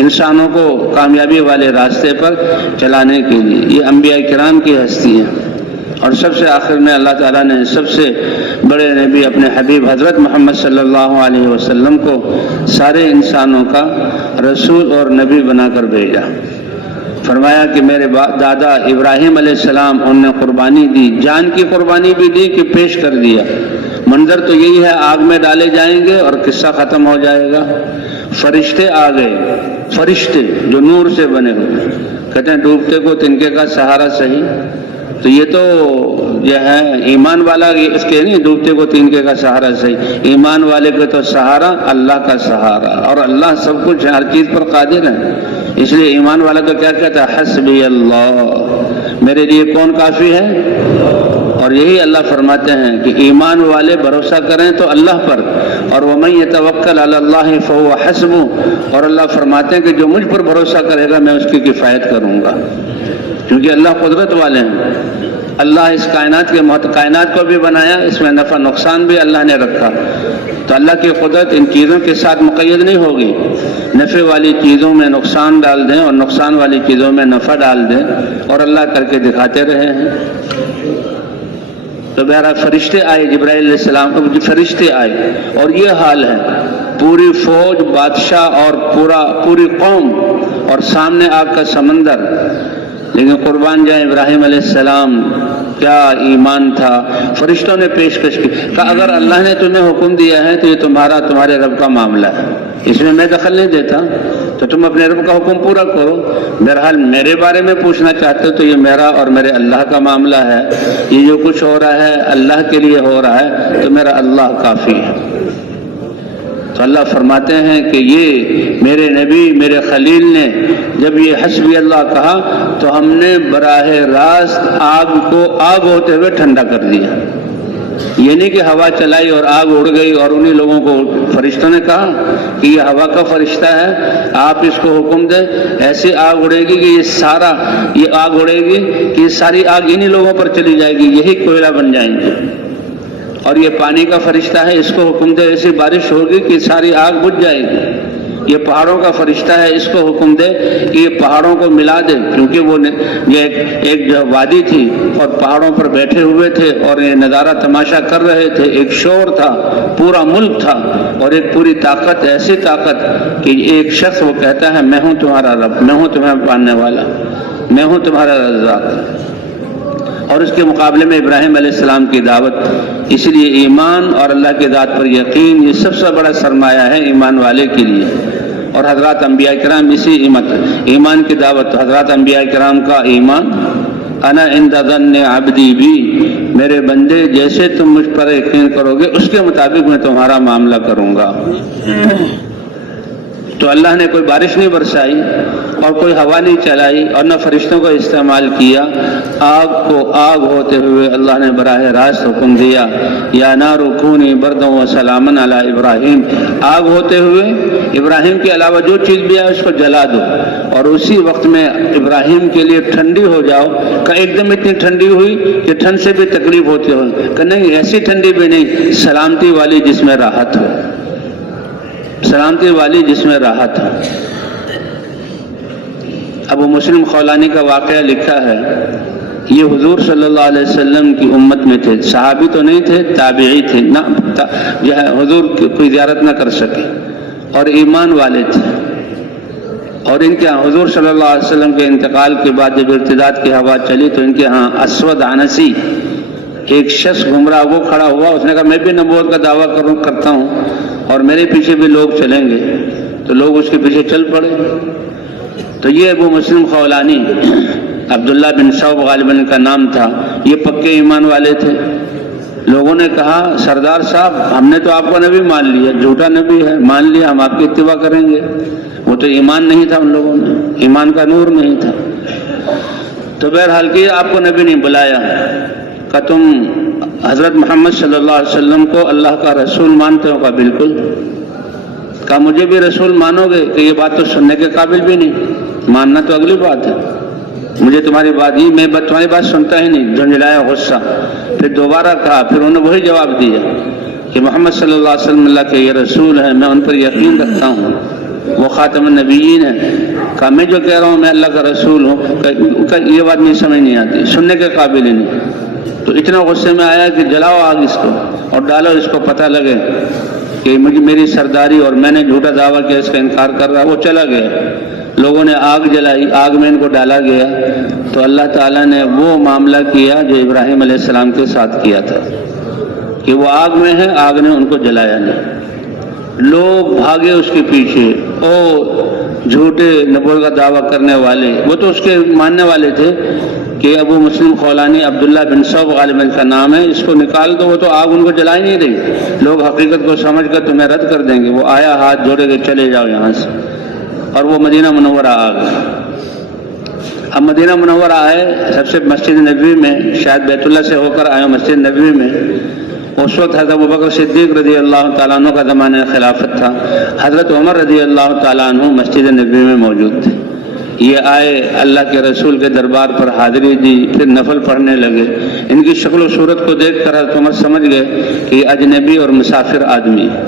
انسانوں کو کامیابی والے راستے پر چلانے کے لیے۔ یہ انبیاء کرام کی ہستی ہے۔ اور سب سے آخر میں اللہ تعالیٰ نے سب سے بڑے نبی اپنے حبیب حضرت محمد صلی اللہ علیہ وسلم کو سارے انسانوں کا رسول اور نبی بنا کر بھیجا۔ فرمایا کہ میرے دادا ابراہیم علیہ السلام انہوں نے قربانی دی، جان کی قربانی بھی دی کہ پیش کر دیا۔ منظر تو یہی ہے، آگ میں ڈالے جائیں گے اور قصہ ختم ہو جائے گا۔ فرشتے آ گئے، فرشتے جو نور سے بنے ہوئے، کہتے ہیں ڈوبتے کو تنکے کا سہارا صحیح۔ تو یہ تو جو ہے ایمان والا، اس کے نہیں ڈوبتے کو تنکے کا سہارا صحیح، ایمان والے کے تو سہارا اللہ کا سہارا، اور اللہ سب کچھ ہر چیز پر قادر ہے۔ اس لیے ایمان والا تو کیا کہتا ہے؟ حسبی اللہ، میرے لیے کون کافی ہے؟ اور یہی اللہ فرماتے ہیں کہ ایمان والے بھروسہ کریں تو اللہ پر، اور وَمَن يَتَوَكَّلْ عَلَى اللَّهِ فَهُوَ حَسْبُهُ، اور اللہ فرماتے ہیں کہ جو مجھ پر بھروسہ کرے گا میں اس کی کفایت کروں گا، کیونکہ اللہ قدرت والے ہیں۔ اللہ اس کائنات کو بھی بنایا، اس میں نفع نقصان بھی اللہ نے رکھا، تو اللہ کی قدرت ان چیزوں کے ساتھ مقید نہیں ہوگی، نفع والی چیزوں میں نقصان ڈال دیں اور نقصان والی چیزوں میں نفع ڈال دیں، اور اللہ کر کے دکھاتے رہے ہیں۔ تو بہرحال فرشتے آئے، جبرائیل علیہ السلام فرشتے آئے، اور یہ حال ہے، پوری فوج، بادشاہ اور پوری قوم، اور سامنے آگ کا سمندر، لیکن قربان جائیں ابراہیم علیہ السلام، کیا ایمان تھا۔ فرشتوں نے پیشکش کی، کہا اگر اللہ نے تمہیں حکم دیا ہے تو یہ تمہارے رب کا معاملہ ہے، اس میں دخل نہیں دیتا، تو تم اپنے رب کا حکم پورا کرو۔ بہرحال میرے بارے میں پوچھنا چاہتے ہو تو یہ میرا اور میرے اللہ کا معاملہ ہے، یہ جو کچھ ہو رہا ہے اللہ کے لیے ہو رہا ہے، تو میرا اللہ کافی ہے۔ تو اللہ فرماتے ہیں کہ یہ میرے نبی، میرے خلیل نے جب یہ حسبی اللہ کہا تو ہم نے براہ راست آگ کو آگ ہوتے ہوئے ٹھنڈا کر دیا۔ یہ نہیں کہ ہوا چلائی اور آگ اڑ گئی، اور انہی لوگوں کو فرشتوں نے کہا کہ یہ ہوا کا فرشتہ ہے، آپ اس کو حکم دیں، ایسی آگ اڑے گی کہ یہ آگ اڑے گی کہ یہ ساری آگ انہی لوگوں پر چلی جائے گی، یہی کوئلہ بن جائیں گے۔ اور یہ پانی کا فرشتہ ہے، اس کو حکم دے ایسی بارش ہوگی کہ ساری آگ بجھ جائے گی۔ یہ پہاڑوں کا فرشتہ ہے، اس کو حکم دے کہ یہ پہاڑوں کو ملا دے، کیونکہ وہ یہ ایک وادی تھی اور پہاڑوں پر بیٹھے ہوئے تھے اور یہ نظارہ تماشا کر رہے تھے، ایک شور تھا، پورا ملک تھا، اور ایک پوری طاقت، ایسی طاقت کہ ایک شخص وہ کہتا ہے میں ہوں تمہارا رب، میں ہوں تمہیں پالنے والا، میں ہوں تمہارا رزاق۔ اور اس کے مقابلے میں ابراہیم علیہ السلام کی دعوت، اس لیے ایمان اور اللہ کی ذات پر یقین یہ سب سے بڑا سرمایہ ہے ایمان والے کے لیے۔ اور حضرات انبیاء کرام اسی ایمان کی دعوت، حضرات انبیاء کرام کا ایمان، انا عند ظن عبدی بی، میرے بندے جیسے تم مجھ پر یقین کرو گے اس کے مطابق میں تمہارا معاملہ کروں گا۔ تو اللہ نے کوئی بارش نہیں برسائی اور کوئی ہوا نہیں چلائی اور نہ فرشتوں کا استعمال کیا، آگ کو آگ ہوتے ہوئے اللہ نے براہ راست حکم دیا، یا نار کونی بردا و سلاما علی ابراہیم، آگ ہوتے ہوئے ابراہیم کے علاوہ جو چیز بھی ہے اس کو جلا دو، اور اسی وقت میں ابراہیم کے لیے ٹھنڈی ہو جاؤ۔ کہ ایک دم اتنی ٹھنڈی ہوئی کہ ٹھنڈ سے بھی تکلیف ہوتی ہو، کہ نہیں ایسی ٹھنڈی بھی نہیں، سلامتی والی جس میں راحت ہو، سلامتی والی جس میں راحت ہے۔ ابو مسلم خولانی کا واقعہ لکھا ہے، یہ حضور صلی اللہ علیہ وسلم کی امت میں تھے، صحابی تو نہیں تھے، تابعی تھے، نہ جو ہے حضور کی کوئی زیارت نہ کر سکے، اور ایمان والے تھے۔ اور ان کے ہاں حضور صلی اللہ علیہ وسلم کے انتقال کے بعد جب ارتداد کی ہوا چلی تو ان کے ہاں اسود عنسی ایک شخص گمراہ وہ کھڑا ہوا، اس نے کہا میں بھی نبوت کا دعویٰ کرتا ہوں اور میرے پیچھے بھی لوگ چلیں گے، تو لوگ اس کے پیچھے چل پڑے۔ تو یہ ابو مسلم خولانی، عبداللہ بن شعب غالباً ان کا نام تھا، یہ پکے ایمان والے تھے۔ لوگوں نے کہا سردار صاحب ہم نے تو آپ کو نبی مان لیا، جھوٹا نبی ہے، مان لیا، ہم آپ کی اتباع کریں گے۔ وہ تو ایمان نہیں تھا ان لوگوں میں، ایمان کا نور نہیں تھا۔ تو بہرحال کہ آپ کو نبی نہیں بلایا، کہ تم حضرت محمد صلی اللہ علیہ وسلم کو اللہ کا رسول مانتے ہو؟ کہا بالکل۔ کہا مجھے بھی رسول مانو گے؟ کہ یہ بات تو سننے کے قابل بھی نہیں، ماننا تو اگلی بات ہے، مجھے تمہاری بات ہی، میں تمہاری بات سنتا ہی نہیں۔ جھنجھلایا غصہ، پھر دوبارہ کہا، پھر انہوں نے وہی جواب دیا کہ محمد صلی اللہ علیہ وسلم اللہ کے یہ رسول ہیں، میں ان پر یقین رکھتا ہوں، وہ خاتم النبیین ہیں۔ کہا میں جو کہہ رہا ہوں میں اللہ کا رسول ہوں، کہ یہ بات نہیں سمجھ نہیں آتی، سننے کے قابل ہی نہیں۔ تو اتنا غصے میں آیا کہ جلاؤ آگ اس کو اور ڈالو، اس کو پتہ لگے کہ میری سرداری اور میں نے جھوٹا دعویٰ کیا، اس کا انکار کر رہا۔ وہ چلا گیا، لوگوں نے آگ جلائی، آگ میں ان کو ڈالا گیا۔ تو اللہ تعالیٰ نے وہ معاملہ کیا جو ابراہیم علیہ السلام کے ساتھ کیا تھا، کہ وہ آگ میں ہے، آگ نے ان کو جلایا نہیں۔ لوگ بھاگے اس کے پیچھے، او جھوٹے نبوت کا دعویٰ کرنے والے، وہ تو اس کے ماننے والے تھے کہ ابو مسلم خولانی عبداللہ بن شعب غالباً کا نام ہے، اس کو نکال دو، وہ تو آگ ان کو جلا ہی نہیں رہی۔ لوگ حقیقت کو سمجھ کر تمہیں رد کر دیں گے۔ وہ آیا، ہاتھ جوڑے کے چلے جاؤ یہاں سے، اور وہ مدینہ منورہ آ گئے۔ اب مدینہ منورہ آئے، سب سے مسجد نبوی میں، شاید بیت اللہ سے ہو کر آئے مسجد نبوی میں، اس وقت حضرت ابوبکر صدیق رضی اللہ تعالیٰ عنہ کا زمانہ خلافت تھا، حضرت عمر رضی اللہ تعالیٰ عنہ مسجد نبوی میں موجود تھے۔ یہ آئے، اللہ کے رسول کے دربار پر حاضری دی، پھر نفل پڑھنے لگے۔ ان کی شکل و صورت کو دیکھ کر حضرت عمر سمجھ گئے کہ یہ اجنبی اور مسافر آدمی ہے۔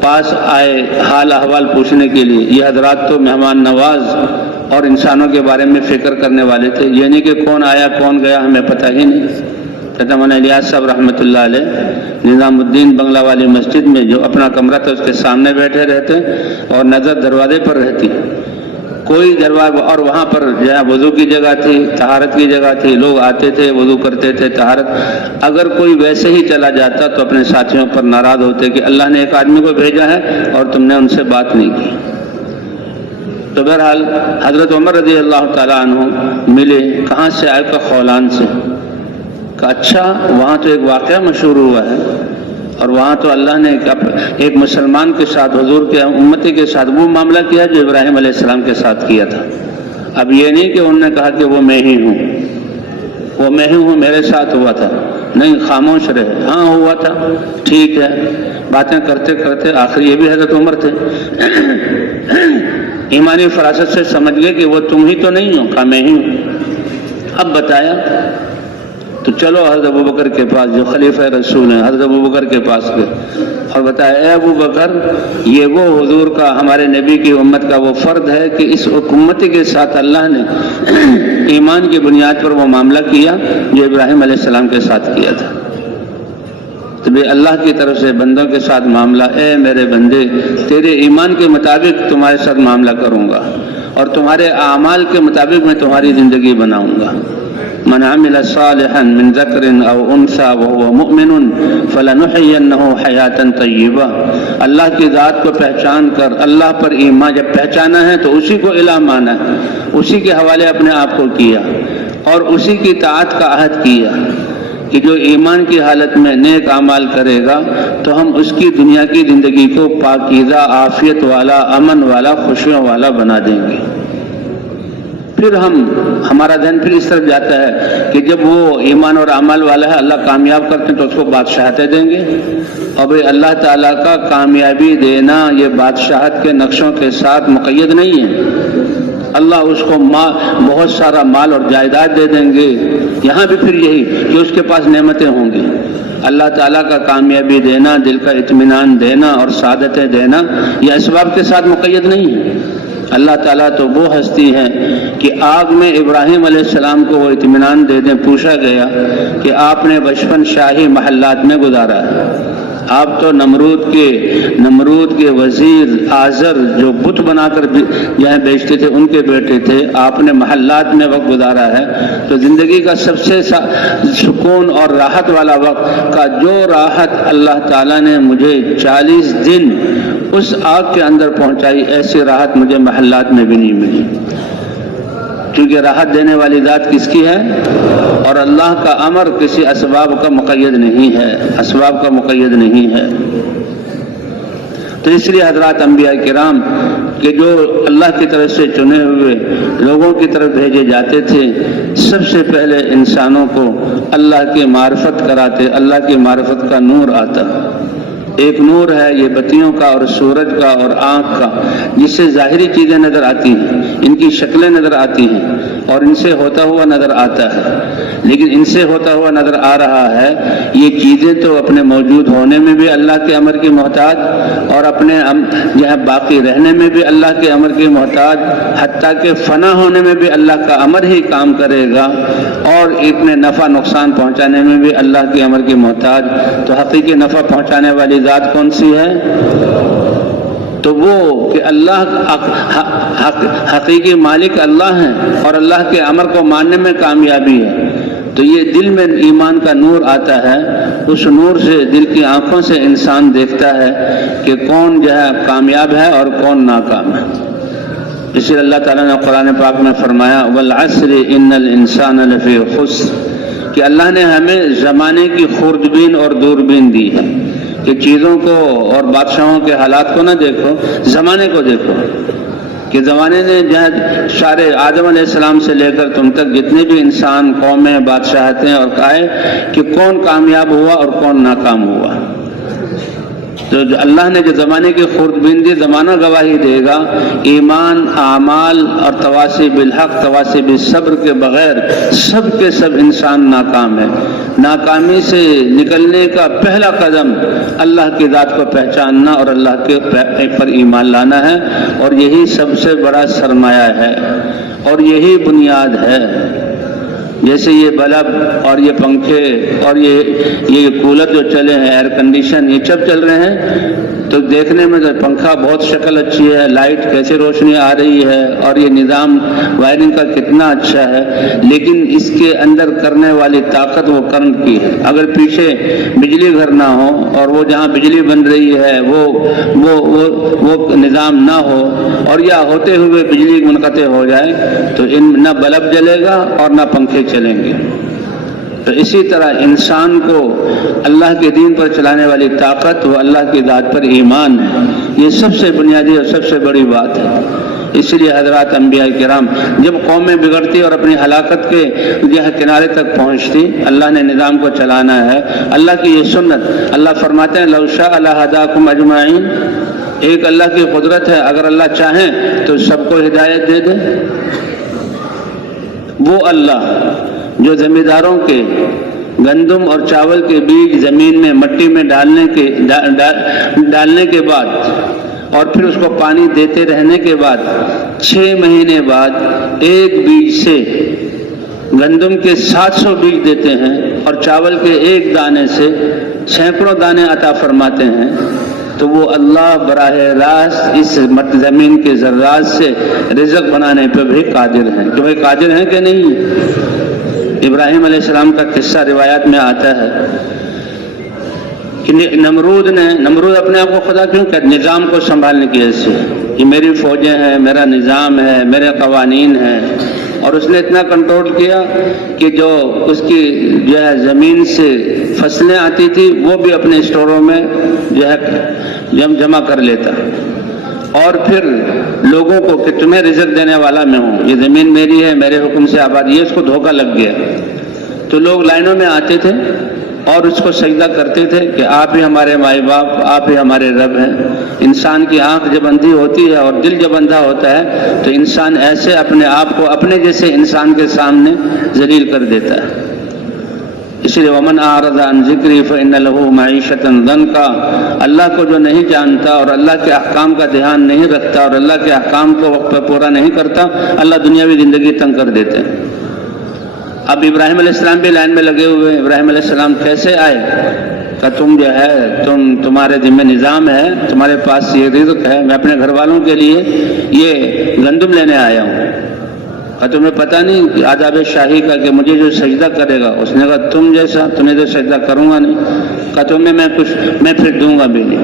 پاس آئے حال احوال پوچھنے کے لیے۔ یہ حضرات تو مہمان نواز اور انسانوں کے بارے میں فکر کرنے والے تھے، یہ نہیں کہ کون آیا کون گیا ہمیں پتہ ہی نہیں۔ کہتا مولانا الیاس صاحب رحمۃ اللہ علیہ نظام الدین بنگلہ والی مسجد میں جو اپنا کمرہ تھا اس کے سامنے بیٹھے رہتے اور نظر دروازے پر رہتی، کوئی دروازہ، اور وہاں پر جہاں وضو کی جگہ تھی، طہارت کی جگہ تھی، لوگ آتے تھے وضو کرتے تھے، طہارت، اگر کوئی ویسے ہی چلا جاتا تو اپنے ساتھیوں پر ناراض ہوتے کہ اللہ نے ایک آدمی کو بھیجا ہے اور تم نے ان سے بات نہیں کی۔ تو بہرحال حضرت عمر رضی اللہ تعالیٰ عنہ ملے، کہاں سے آئے؟ کا خولان سے۔ کہا اچھا، وہاں تو ایک واقعہ مشہور ہوا ہے، اور وہاں تو اللہ نے ایک مسلمان کے ساتھ، حضور کے امتی کے ساتھ وہ معاملہ کیا جو ابراہیم علیہ السلام کے ساتھ کیا تھا۔ اب یہ نہیں کہ انہوں نے کہا کہ وہ میں ہی ہوں، وہ میں ہی ہوں، میرے ساتھ ہوا تھا، نہیں، خاموش رہے، ہاں ہوا تھا، ٹھیک ہے۔ باتیں کرتے کرتے آخر یہ بھی حضرت عمر تھے، ایمانی فراست سے سمجھ گئے کہ وہ تم ہی تو نہیں ہو، کہا میں ہی ہوں۔ اب بتایا تو چلو حضرت ابوبکر کے پاس جو خلیفہ رسول ہیں، حضرت ابوبکر کے پاس گئے اور بتایا اے ابوبکر، یہ وہ حضور کا، ہمارے نبی کی امت کا وہ فرد ہے کہ اس امتی کے ساتھ اللہ نے ایمان کی بنیاد پر وہ معاملہ کیا جو ابراہیم علیہ السلام کے ساتھ کیا تھا۔ تو بھی اللہ کی طرف سے بندوں کے ساتھ معاملہ، اے میرے بندے، تیرے ایمان کے مطابق تمہارے ساتھ معاملہ کروں گا اور تمہارے اعمال کے مطابق میں تمہاری زندگی بناؤں گا۔ من عمل صالحا من ذکر او انثى وهو مؤمن فلنحيينه حیاتا طیبہ۔ اللہ کی ذات کو پہچان کر، اللہ پر ایمان جب پہچانا ہے تو اسی کو الہ مانا ہے، اسی کے حوالے اپنے آپ کو کیا اور اسی کی طاعت کا عہد کیا کہ جو ایمان کی حالت میں نیک اعمال کرے گا تو ہم اس کی دنیا کی زندگی کو پاکیزہ، عافیت والا، امن والا، خوشیوں والا بنا دیں گے۔ پھر ہمارا ذہن پھر اس طرف جاتا ہے کہ جب وہ ایمان اور اعمال والا ہے، اللہ کامیاب کرتے ہیں تو اس کو بادشاہتیں دیں گے، اور بھئی اللہ تعالیٰ کا کامیابی دینا یہ بادشاہت کے نقشوں کے ساتھ مقید نہیں ہے۔ اللہ اس کو بہت سارا مال اور جائیداد دے دیں گے، یہاں بھی پھر یہی کہ اس کے پاس نعمتیں ہوں گی۔ اللہ تعالیٰ کا کامیابی دینا، دل کا اطمینان دینا اور سعادتیں دینا یہ اسباب کے ساتھ مقید نہیں ہے۔ اللہ تعالیٰ تو وہ ہستی ہے کہ آگ میں ابراہیم علیہ السلام کو وہ اطمینان دے دیں۔ پوچھا گیا کہ آپ نے بچپن شاہی محلات میں گزارا ہے، آپ تو نمرود کے وزیر آزر جو بت بنا کر یہاں بیچتے تھے ان کے بیٹے تھے، آپ نے محلات میں وقت گزارا ہے، تو زندگی کا سب سے سکون اور راحت والا وقت کا جو راحت اللہ تعالیٰ نے مجھے 40 دن اس آگ کے اندر پہنچائی، ایسی راحت مجھے محلات میں بھی نہیں ملی، کیونکہ راحت دینے والی ذات کس کی ہے؟ اور اللہ کا امر کسی اسباب کا مقید نہیں ہے، اسباب کا مقید نہیں ہے۔ تو اس لیے حضرات انبیاء کرام کہ جو اللہ کی طرف سے چنے ہوئے لوگوں کی طرف بھیجے جاتے تھے، سب سے پہلے انسانوں کو اللہ کی معرفت کراتے، اللہ کی معرفت کا نور آتا۔ ایک نور ہے یہ بتیوں کا اور سورج کا اور آنکھ کا، جس سے ظاہری چیزیں نظر آتی ہیں، ان کی شکلیں نظر آتی ہیں اور ان سے ہوتا ہوا نظر آتا ہے، لیکن ان سے ہوتا ہوا نظر آ رہا ہے یہ چیزیں تو اپنے موجود ہونے میں بھی اللہ کے امر کی محتاج اور اپنے یہاں باقی رہنے میں بھی اللہ کے امر کی محتاج، حتیٰ کہ فنا ہونے میں بھی اللہ کا امر ہی کام کرے گا اور اپنے نفع نقصان پہنچانے میں بھی اللہ کے امر کی محتاج۔ تو حقیقی نفع پہنچانے والی ذات کون سی ہے؟ تو وہ کہ اللہ حقیقی مالک اللہ ہیں اور اللہ کے امر کو ماننے میں کامیابی ہے۔ تو یہ دل میں ایمان کا نور آتا ہے، اس نور سے دل کی آنکھوں سے انسان دیکھتا ہے کہ کون جو ہے کامیاب ہے اور کون ناکام ہے۔ اس لیے اللہ تعالیٰ نے قرآن پاک میں فرمایا والعصر ان الانسان لفی خسر، کہ اللہ نے ہمیں زمانے کی خوردبین اور دوربین دی ہے کہ چیزوں کو اور بادشاہوں کے حالات کو نہ دیکھو، زمانے کو دیکھو کہ زمانے نے جہاں سارے آدم علیہ السلام سے لے کر تم تک جتنے بھی انسان، قومیں، بادشاہتیں اور کہے کہ کون کامیاب ہوا اور کون ناکام ہوا، تو اللہ نے جو زمانے کی خوردبین دی، زمانہ گواہی دے گا، ایمان، اعمال اور تواصی بالحق، تواصی بالصبر کے بغیر سب کے سب انسان ناکام ہے۔ ناکامی سے نکلنے کا پہلا قدم اللہ کی ذات کو پہچاننا اور اللہ کے پر ایمان لانا ہے، اور یہی سب سے بڑا سرمایہ ہے اور یہی بنیاد ہے۔ جیسے یہ بلب اور یہ پنکھے اور یہ کولر جو چلے ہیں، ایئر کنڈیشن، یہ سب چل رہے ہیں تو دیکھنے میں پنکھا بہت شکل اچھی ہے، لائٹ کیسے روشنی آ رہی ہے، اور یہ نظام وائرنگ کا کتنا اچھا ہے، لیکن اس کے اندر کرنے والی طاقت وہ کرنٹ کی ہے۔ اگر پیچھے بجلی گھر نہ ہو اور وہ جہاں بجلی بن رہی ہے وہ نظام نہ ہو، اور یا ہوتے ہوئے بجلی منقطع ہو جائے، تو نہ بلب جلے گا اور نہ پنکھے چلیں گے۔ تو اسی طرح انسان کو اللہ کے دین پر چلانے والی طاقت وہ اللہ کی ذات پر ایمان ہے، یہ سب سے بنیادی اور سب سے بڑی بات ہے۔ اس لیے حضرات انبیاء کرام جب قومیں بگڑتی اور اپنی ہلاکت کے کنارے تک پہنچتی، اللہ نے نظام کو چلانا ہے، اللہ کی یہ سنت۔ اللہ فرماتے ہیں لو شاء لہداکم اجمعین، ایک اللہ کی قدرت ہے، اگر اللہ چاہیں تو سب کو ہدایت دے دے۔ وہ اللہ جو زمینداروں کے گندم اور چاول کے بیج زمین میں مٹی میں ڈالنے کے بعد اور پھر اس کو پانی دیتے رہنے کے بعد 6 مہینے بعد ایک بیج سے گندم کے 700 بیج دیتے ہیں اور چاول کے ایک دانے سے سینکڑوں دانے عطا فرماتے ہیں، تو وہ اللہ براہ راست اس زمین کے ذرات سے رزق بنانے پہ بھی قادر ہیں۔ تو وہ قادر ہیں کہ نہیں؟ ابراہیم علیہ السلام کا قصہ روایات میں آتا ہے کہ نمرود اپنے آپ کو خدا کیوں کہ نظام کو سنبھالنے کی وجہ سے، یہ میری فوجیں ہیں، میرا نظام ہے، میرے قوانین ہیں، اور اس نے اتنا کنٹرول کیا کہ جو اس کی جو ہے زمین سے فصلیں آتی تھی وہ بھی اپنے اسٹوروں میں جو ہے جمع کر لیتا، اور پھر لوگوں کو کہ تمہیں رزق دینے والا میں ہوں، یہ زمین میری ہے، میرے حکم سے آباد، یہ اس کو دھوکہ لگ گیا، تو لوگ لائنوں میں آتے تھے اور اس کو سجدہ کرتے تھے کہ آپ ہی ہمارے مائی باپ، آپ ہی ہمارے رب ہیں۔ انسان کی آنکھ جب اندھی ہوتی ہے اور دل جب اندھا ہوتا ہے تو انسان ایسے اپنے آپ کو اپنے جیسے انسان کے سامنے ذلیل کر دیتا ہے۔ اس لیے ومن اعرض عن ذکری فإن له معیشۃ ضنکا، اللہ کو جو نہیں جانتا اور اللہ کے احکام کا دھیان نہیں رکھتا اور اللہ کے احکام کو وقت پر پورا نہیں کرتا، اللہ دنیاوی زندگی تنگ کر دیتے ہیں۔ اب ابراہیم علیہ السلام بھی لائن میں لگے ہوئے ہیں۔ ابراہیم علیہ السلام کیسے آئے؟ کہ تم جو ہے تمہارے ذمہ نظام ہے، تمہارے پاس یہ رزق ہے، میں اپنے گھر والوں کے لیے یہ گندم لینے آیا ہوں۔ کہ تمہیں پتہ نہیں کہ آداب شاہی کا کہ مجھے جو سجدہ کرے گا، اس نے کہا تم جیسا تمہیں تو سجدہ کروں گا نہیں، کہ تمہیں میں پھر دوں گا بھی نہیں۔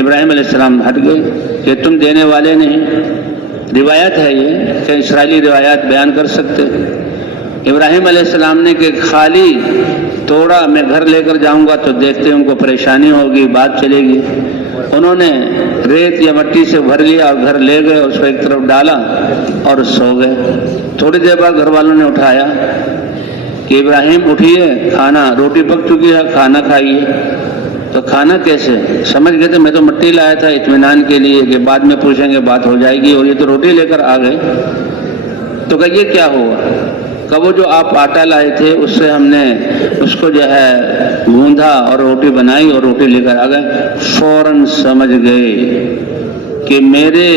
ابراہیم علیہ السلام ہٹ گئے کہ تم دینے والے نہیں۔ روایت ہے یہ کہ اسرائیلی روایات بیان کر سکتے۔ ابراہیم علیہ السلام نے کہ خالی توڑا میں گھر لے کر جاؤں گا تو دیکھتے ان کو پریشانی ہوگی، بات چلے گی۔ انہوں نے ریت یا مٹی سے بھر لیا اور گھر لے گئے، اس کو ایک طرف ڈالا اور سو گئے۔ تھوڑی دیر بعد گھر والوں نے اٹھایا کہ ابراہیم اٹھیے، کھانا روٹی پک چکی ہے، کھانا کھائیے۔ تو کھانا کیسے؟ سمجھ گئے تھے میں تو مٹی لایا تھا اطمینان کے لیے کہ بعد میں پوچھیں گے، بات ہو جائے گی، اور یہ تو روٹی لے کر آ گئے۔ تو کہ یہ کیا ہوا؟ کہ وہ جو آپ آٹا لائے تھے اس سے ہم نے اس کو جو ہے گوندھا اور روٹی بنائی اور روٹی لے کر آ گئے۔ فوراً سمجھ گئے کہ میرے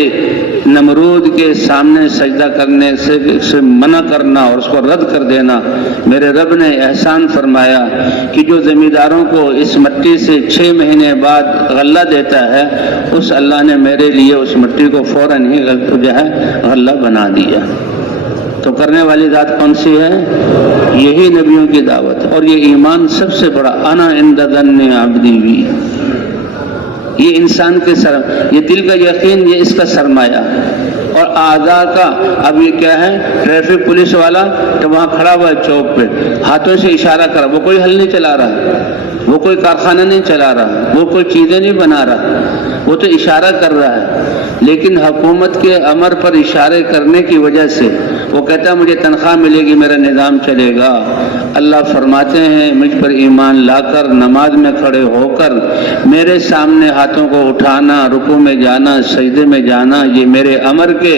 نمرود کے سامنے سجدہ کرنے سے منع کرنا اور اس کو رد کر دینا، میرے رب نے احسان فرمایا کہ جو زمینداروں کو اس مٹی سے 6 مہینے بعد غلہ دیتا ہے، اس اللہ نے میرے لیے اس مٹی کو فوراً ہی جو ہے غلہ بنا دیا۔ تو کرنے والی ذات کون سی ہے؟ یہی نبیوں کی دعوت ہے۔ اور یہ ایمان سب سے بڑا انا عند ظن عبدی بھی، یہ انسان کے یہ دل کا یقین، یہ اس کا سرمایہ۔ اور اعضاء کا اب یہ کیا ہے؟ ٹریفک پولیس والا تو وہاں کھڑا ہوا ہے چوک پہ، ہاتھوں سے اشارہ کرا، وہ کوئی حل نہیں چلا رہا ہے، وہ کوئی کارخانہ نہیں چلا رہا، وہ کوئی چیزیں نہیں بنا رہا، وہ تو اشارہ کر رہا ہے، لیکن حکومت کے امر پر اشارے کرنے کی وجہ سے وہ کہتا ہے مجھے تنخواہ ملے گی، میرا نظام چلے گا۔ اللہ فرماتے ہیں مجھ پر ایمان لا کر نماز میں کھڑے ہو کر میرے سامنے ہاتھوں کو اٹھانا، رکوع میں جانا، سجدے میں جانا، یہ میرے امر کے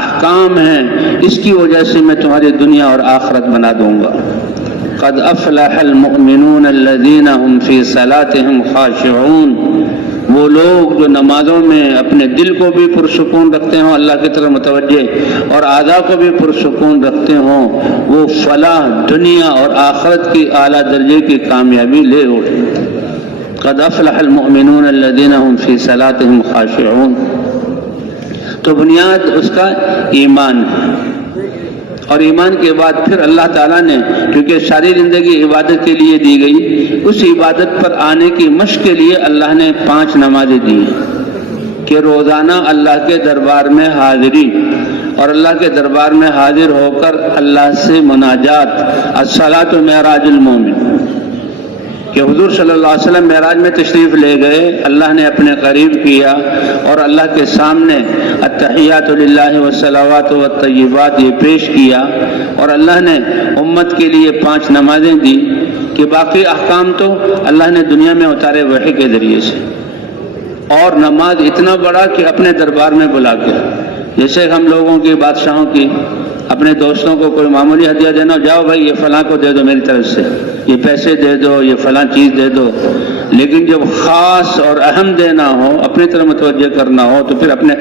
احکام ہیں، اس کی وجہ سے میں تمہاری دنیا اور آخرت بنا دوں گا۔ قد افلح المؤمنون الذین هم فی صلاتهم خاشعون، وہ لوگ جو نمازوں میں اپنے دل کو بھی پرسکون رکھتے ہوں، اللہ کی طرف متوجہ، اور اعضاء کو بھی پرسکون رکھتے ہوں، وہ فلاح دنیا اور آخرت کی اعلیٰ درجے کی کامیابی لے اٹھے۔ قد افلح المؤمنون الذین هم فی صلاتهم خاشعون، تو بنیاد اس کا ایمان ہے، اور ایمان کے بعد پھر اللہ تعالیٰ نے، کیونکہ ساری زندگی عبادت کے لیے دی گئی، اس عبادت پر آنے کی مشق کے لیے اللہ نے 5 نمازیں دی کہ روزانہ اللہ کے دربار میں حاضری، اور اللہ کے دربار میں حاضر ہو کر اللہ سے مناجات۔ الصلاۃ معراج المومن، کہ حضور صلی اللہ علیہ وسلم معراج میں تشریف لے گئے، اللہ نے اپنے قریب کیا اور اللہ کے سامنے التحیات للہ والصلوات والطیبات یہ پیش کیا، اور اللہ نے امت کے لیے 5 نمازیں دی کہ باقی احکام تو اللہ نے دنیا میں اتارے وحی کے ذریعے سے، اور نماز اتنا بڑا کہ اپنے دربار میں بلا کے، جیسے ہم لوگوں کی بادشاہوں کی اپنے دوستوں کو کوئی معمولی ہدیہ دینا، جاؤ بھائی یہ فلاں کو دے دو میری طرف سے، یہ پیسے دے دو، یہ فلاں چیز دے دو، لیکن جب خاص اور اہم دینا ہو، اپنی طرف متوجہ کرنا ہو، تو پھر اپنے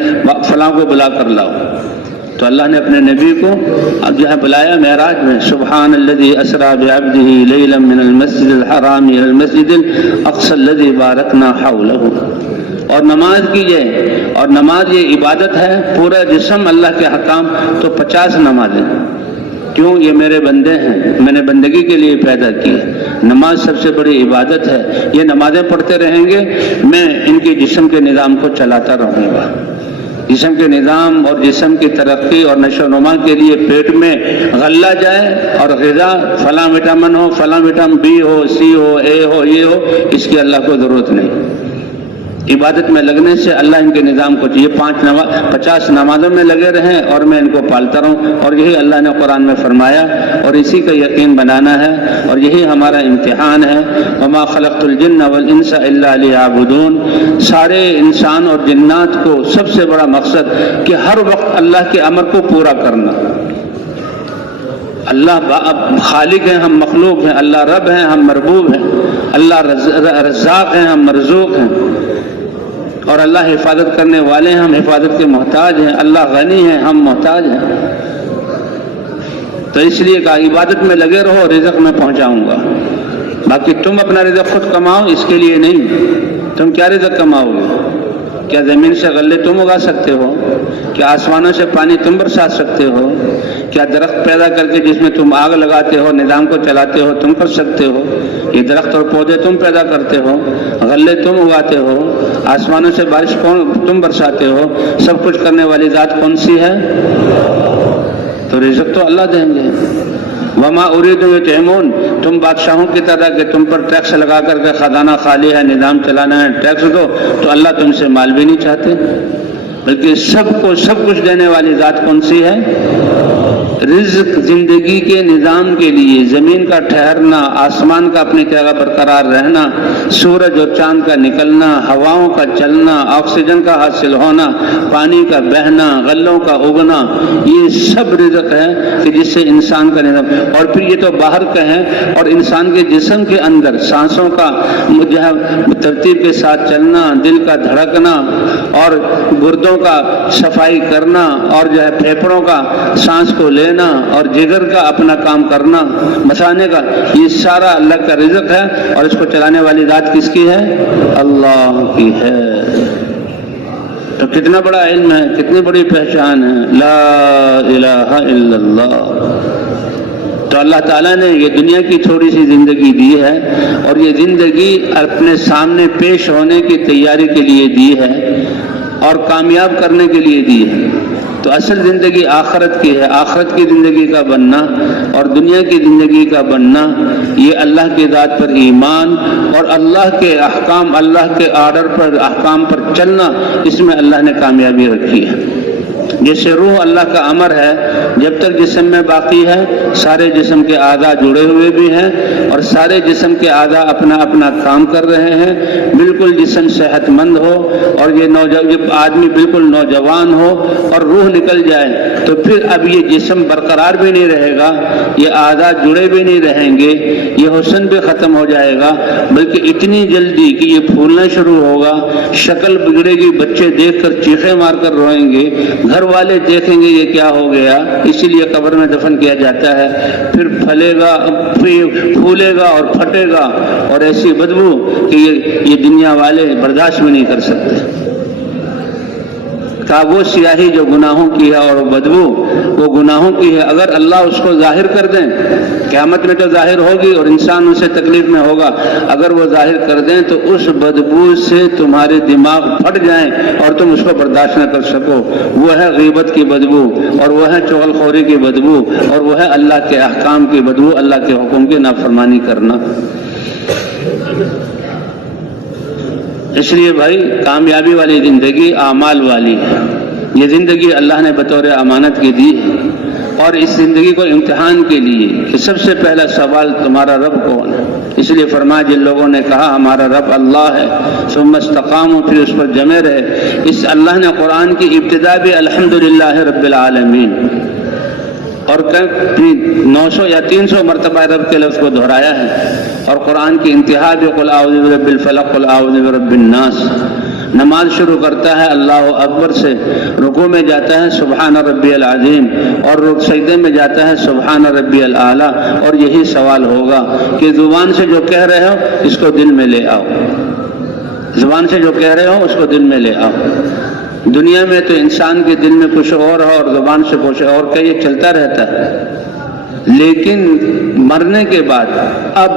فلاں کو بلا کر لاؤ۔ تو اللہ نے اپنے نبی کو اب جو ہے بلایا معراج میں، سبحان الذی اسریٰ بعبدہ لیلا من المسجد الحرام الی المسجد الاقصی الذی بارکنا حولہ، اور نماز کیجئے، اور نماز یہ عبادت ہے، پورا جسم اللہ کے حکام، تو 50 نمازیں، کیوں؟ یہ میرے بندے ہیں، میں نے بندگی کے لیے پیدا کی، نماز سب سے بڑی عبادت ہے، یہ نمازیں پڑھتے رہیں گے، میں ان کے جسم کے نظام کو چلاتا رہوں گا۔ جسم کے نظام اور جسم کی ترقی اور نشو و نما کے لیے پیٹ میں غلہ جائے اور غذا فلاں وٹامن ہو، فلاں وٹامن بی ہو، سی ہو، اے ہو، یہ ہو، اس کی اللہ کو ضرورت نہیں۔ عبادت میں لگنے سے اللہ ان کے نظام کو چاہیے 50 نمازوں میں لگے رہیں اور میں ان کو پالتا رہوں، اور یہی اللہ نے قرآن میں فرمایا، اور اسی کا یقین بنانا ہے، اور یہی ہمارا امتحان ہے۔ وما خلقت الجن والانس الا لیعبدون، سارے انسان اور جنات کو سب سے بڑا مقصد کہ ہر وقت اللہ کے امر کو پورا کرنا۔ اللہ خالق ہیں، ہم مخلوق ہیں، اللہ رب ہیں، ہم مربوب ہیں، اللہ رزاق ہیں، ہم مرزوق ہیں، اور اللہ حفاظت کرنے والے ہیں، ہم حفاظت کے محتاج ہیں، اللہ غنی ہے، ہم محتاج ہیں۔ تو اس لیے کہا عبادت میں لگے رہو، رزق میں پہنچاؤں گا، باقی تم اپنا رزق خود کماؤ، اس کے لیے نہیں۔ تم کیا رزق کماؤ گے؟ کیا زمین سے غلے تم اگا سکتے ہو؟ کیا آسمانوں سے پانی تم برسا سکتے ہو؟ کیا درخت پیدا کر کے جس میں تم آگ لگاتے ہو، نظام کو چلاتے ہو، تم کر سکتے ہو؟ یہ درخت اور پودے تم پیدا کرتے ہو، غلے تم اگاتے ہو، آسمانوں سے بارش تم برساتے ہو، سب کچھ کرنے والی ذات کون سی ہے؟ تو رزق تو اللہ دیں گے۔ وما اريد یطعمون، تم بادشاہوں کی طرح کہ تم پر ٹیکس لگا کر کے خزانہ خالی ہے، نظام چلانا ہے، ٹیکس دو، تو اللہ تم سے مال بھی نہیں چاہتے، بلکہ سب کو سب کچھ دینے والی ذات کون سی ہے؟ رزق زندگی کے نظام کے لیے، زمین کا ٹھہرنا، آسمان کا اپنی جگہ برقرار رہنا، سورج اور چاند کا نکلنا، ہواؤں کا چلنا، آکسیجن کا حاصل ہونا، پانی کا بہنا، غلوں کا اگنا، یہ سب رزق ہے کہ جس سے انسان کا نظام، اور پھر یہ تو باہر کا ہے، اور انسان کے جسم کے اندر سانسوں کا جو ہے ترتیب کے ساتھ چلنا، دل کا دھڑکنا، اور گردوں کا صفائی کرنا، اور جو ہے پھیپھڑوں کا سانس کو لینا، اور جگر کا اپنا کام کرنا، بچانے کا، یہ سارا اللہ کا رزق ہے، اور اس کو چلانے والی ذات کس کی ہے؟ اللہ کی ہے۔ تو کتنا بڑا علم ہے، کتنی بڑی پہچان ہے، لا الہ الا اللہ۔ تو اللہ تعالیٰ نے یہ دنیا کی تھوڑی سی زندگی دی ہے، اور یہ زندگی اپنے سامنے پیش ہونے کی تیاری کے لیے دی ہے، اور کامیاب کرنے کے لیے دی ہے۔ تو اصل زندگی آخرت کی ہے. آخرت کی زندگی کا بننا اور دنیا کی زندگی کا بننا یہ اللہ کی ذات پر ایمان اور اللہ کے احکام، اللہ کے آرڈر پر، احکام پر چلنا، اس میں اللہ نے کامیابی رکھی ہے. جیسے روح اللہ کا امر ہے، جب تک جسم میں باقی ہے سارے جسم کے اعضاء جڑے ہوئے بھی ہیں اور سارے جسم کے اعضاء اپنا اپنا کام کر رہے ہیں. بالکل جسم صحت مند ہو اور یہ آدمی بالکل نوجوان ہو اور روح نکل جائے تو پھر اب یہ جسم برقرار بھی نہیں رہے گا، یہ اعضاء جڑے بھی نہیں رہیں گے، یہ حسن بھی ختم ہو جائے گا، بلکہ اتنی جلدی کہ یہ پھولنا شروع ہوگا، شکل بگڑے گی، بچے دیکھ کر چیخیں مار کر روئیں گے، گھر والے دیکھیں گے یہ کیا ہو گیا، اسی لیے قبر میں دفن کیا جاتا ہے. پھر پھلے گا، پھولے گا اور پھٹے گا اور ایسی بدبو کہ یہ دنیا والے برداشت بھی نہیں کر سکتے. کہا وہ سیاہی جو گناہوں کی ہے اور بدبو وہ گناہوں کی ہے، اگر اللہ اس کو ظاہر کر دیں، قیامت میں تو ظاہر ہوگی اور انسان اسے تکلیف میں ہوگا، اگر وہ ظاہر کر دیں تو اس بدبو سے تمہارے دماغ پھٹ جائیں اور تم اس کو برداشت نہ کر سکو. وہ ہے غیبت کی بدبو اور وہ ہے چغلخوری کی بدبو اور وہ ہے اللہ کے احکام کی بدبو، اللہ کے حکم کی نافرمانی کرنا. اس لیے بھائی کامیابی والی زندگی اعمال والی ہے. یہ زندگی اللہ نے بطور امانت کی دی اور اس زندگی کو امتحان کے لیے کہ سب سے پہلا سوال تمہارا رب کون ہے. اس لیے فرمایا جن لوگوں نے کہا ہمارا رب اللہ ہے ثم استقاموا، پھر اس پر جمے رہے. اس اللہ نے قرآن کی ابتدا بھی الحمدللہ رب العالمین اور 900 یا 300 مرتبہ رب کے لفظ کو دہرایا ہے، اور قرآن کی انتہا بھی قل اعوذ برب الفلق قل اعوذ برب الناس. نماز شروع کرتا ہے اللہ اکبر سے، رکوع میں جاتا ہے سبحان ربی العظیم اور سجدے میں جاتا ہے سبحان ربی الاعلیٰ. اور یہی سوال ہوگا کہ زبان سے جو کہہ رہے ہو اس کو دل میں لے آؤ، زبان سے جو کہہ رہے ہو اس کو دل میں لے آؤ. دنیا میں تو انسان کے دل میں کچھ اور ہے اور زبان سے کچھ اور کہ یہ چلتا رہتا ہے، لیکن مرنے کے بعد اب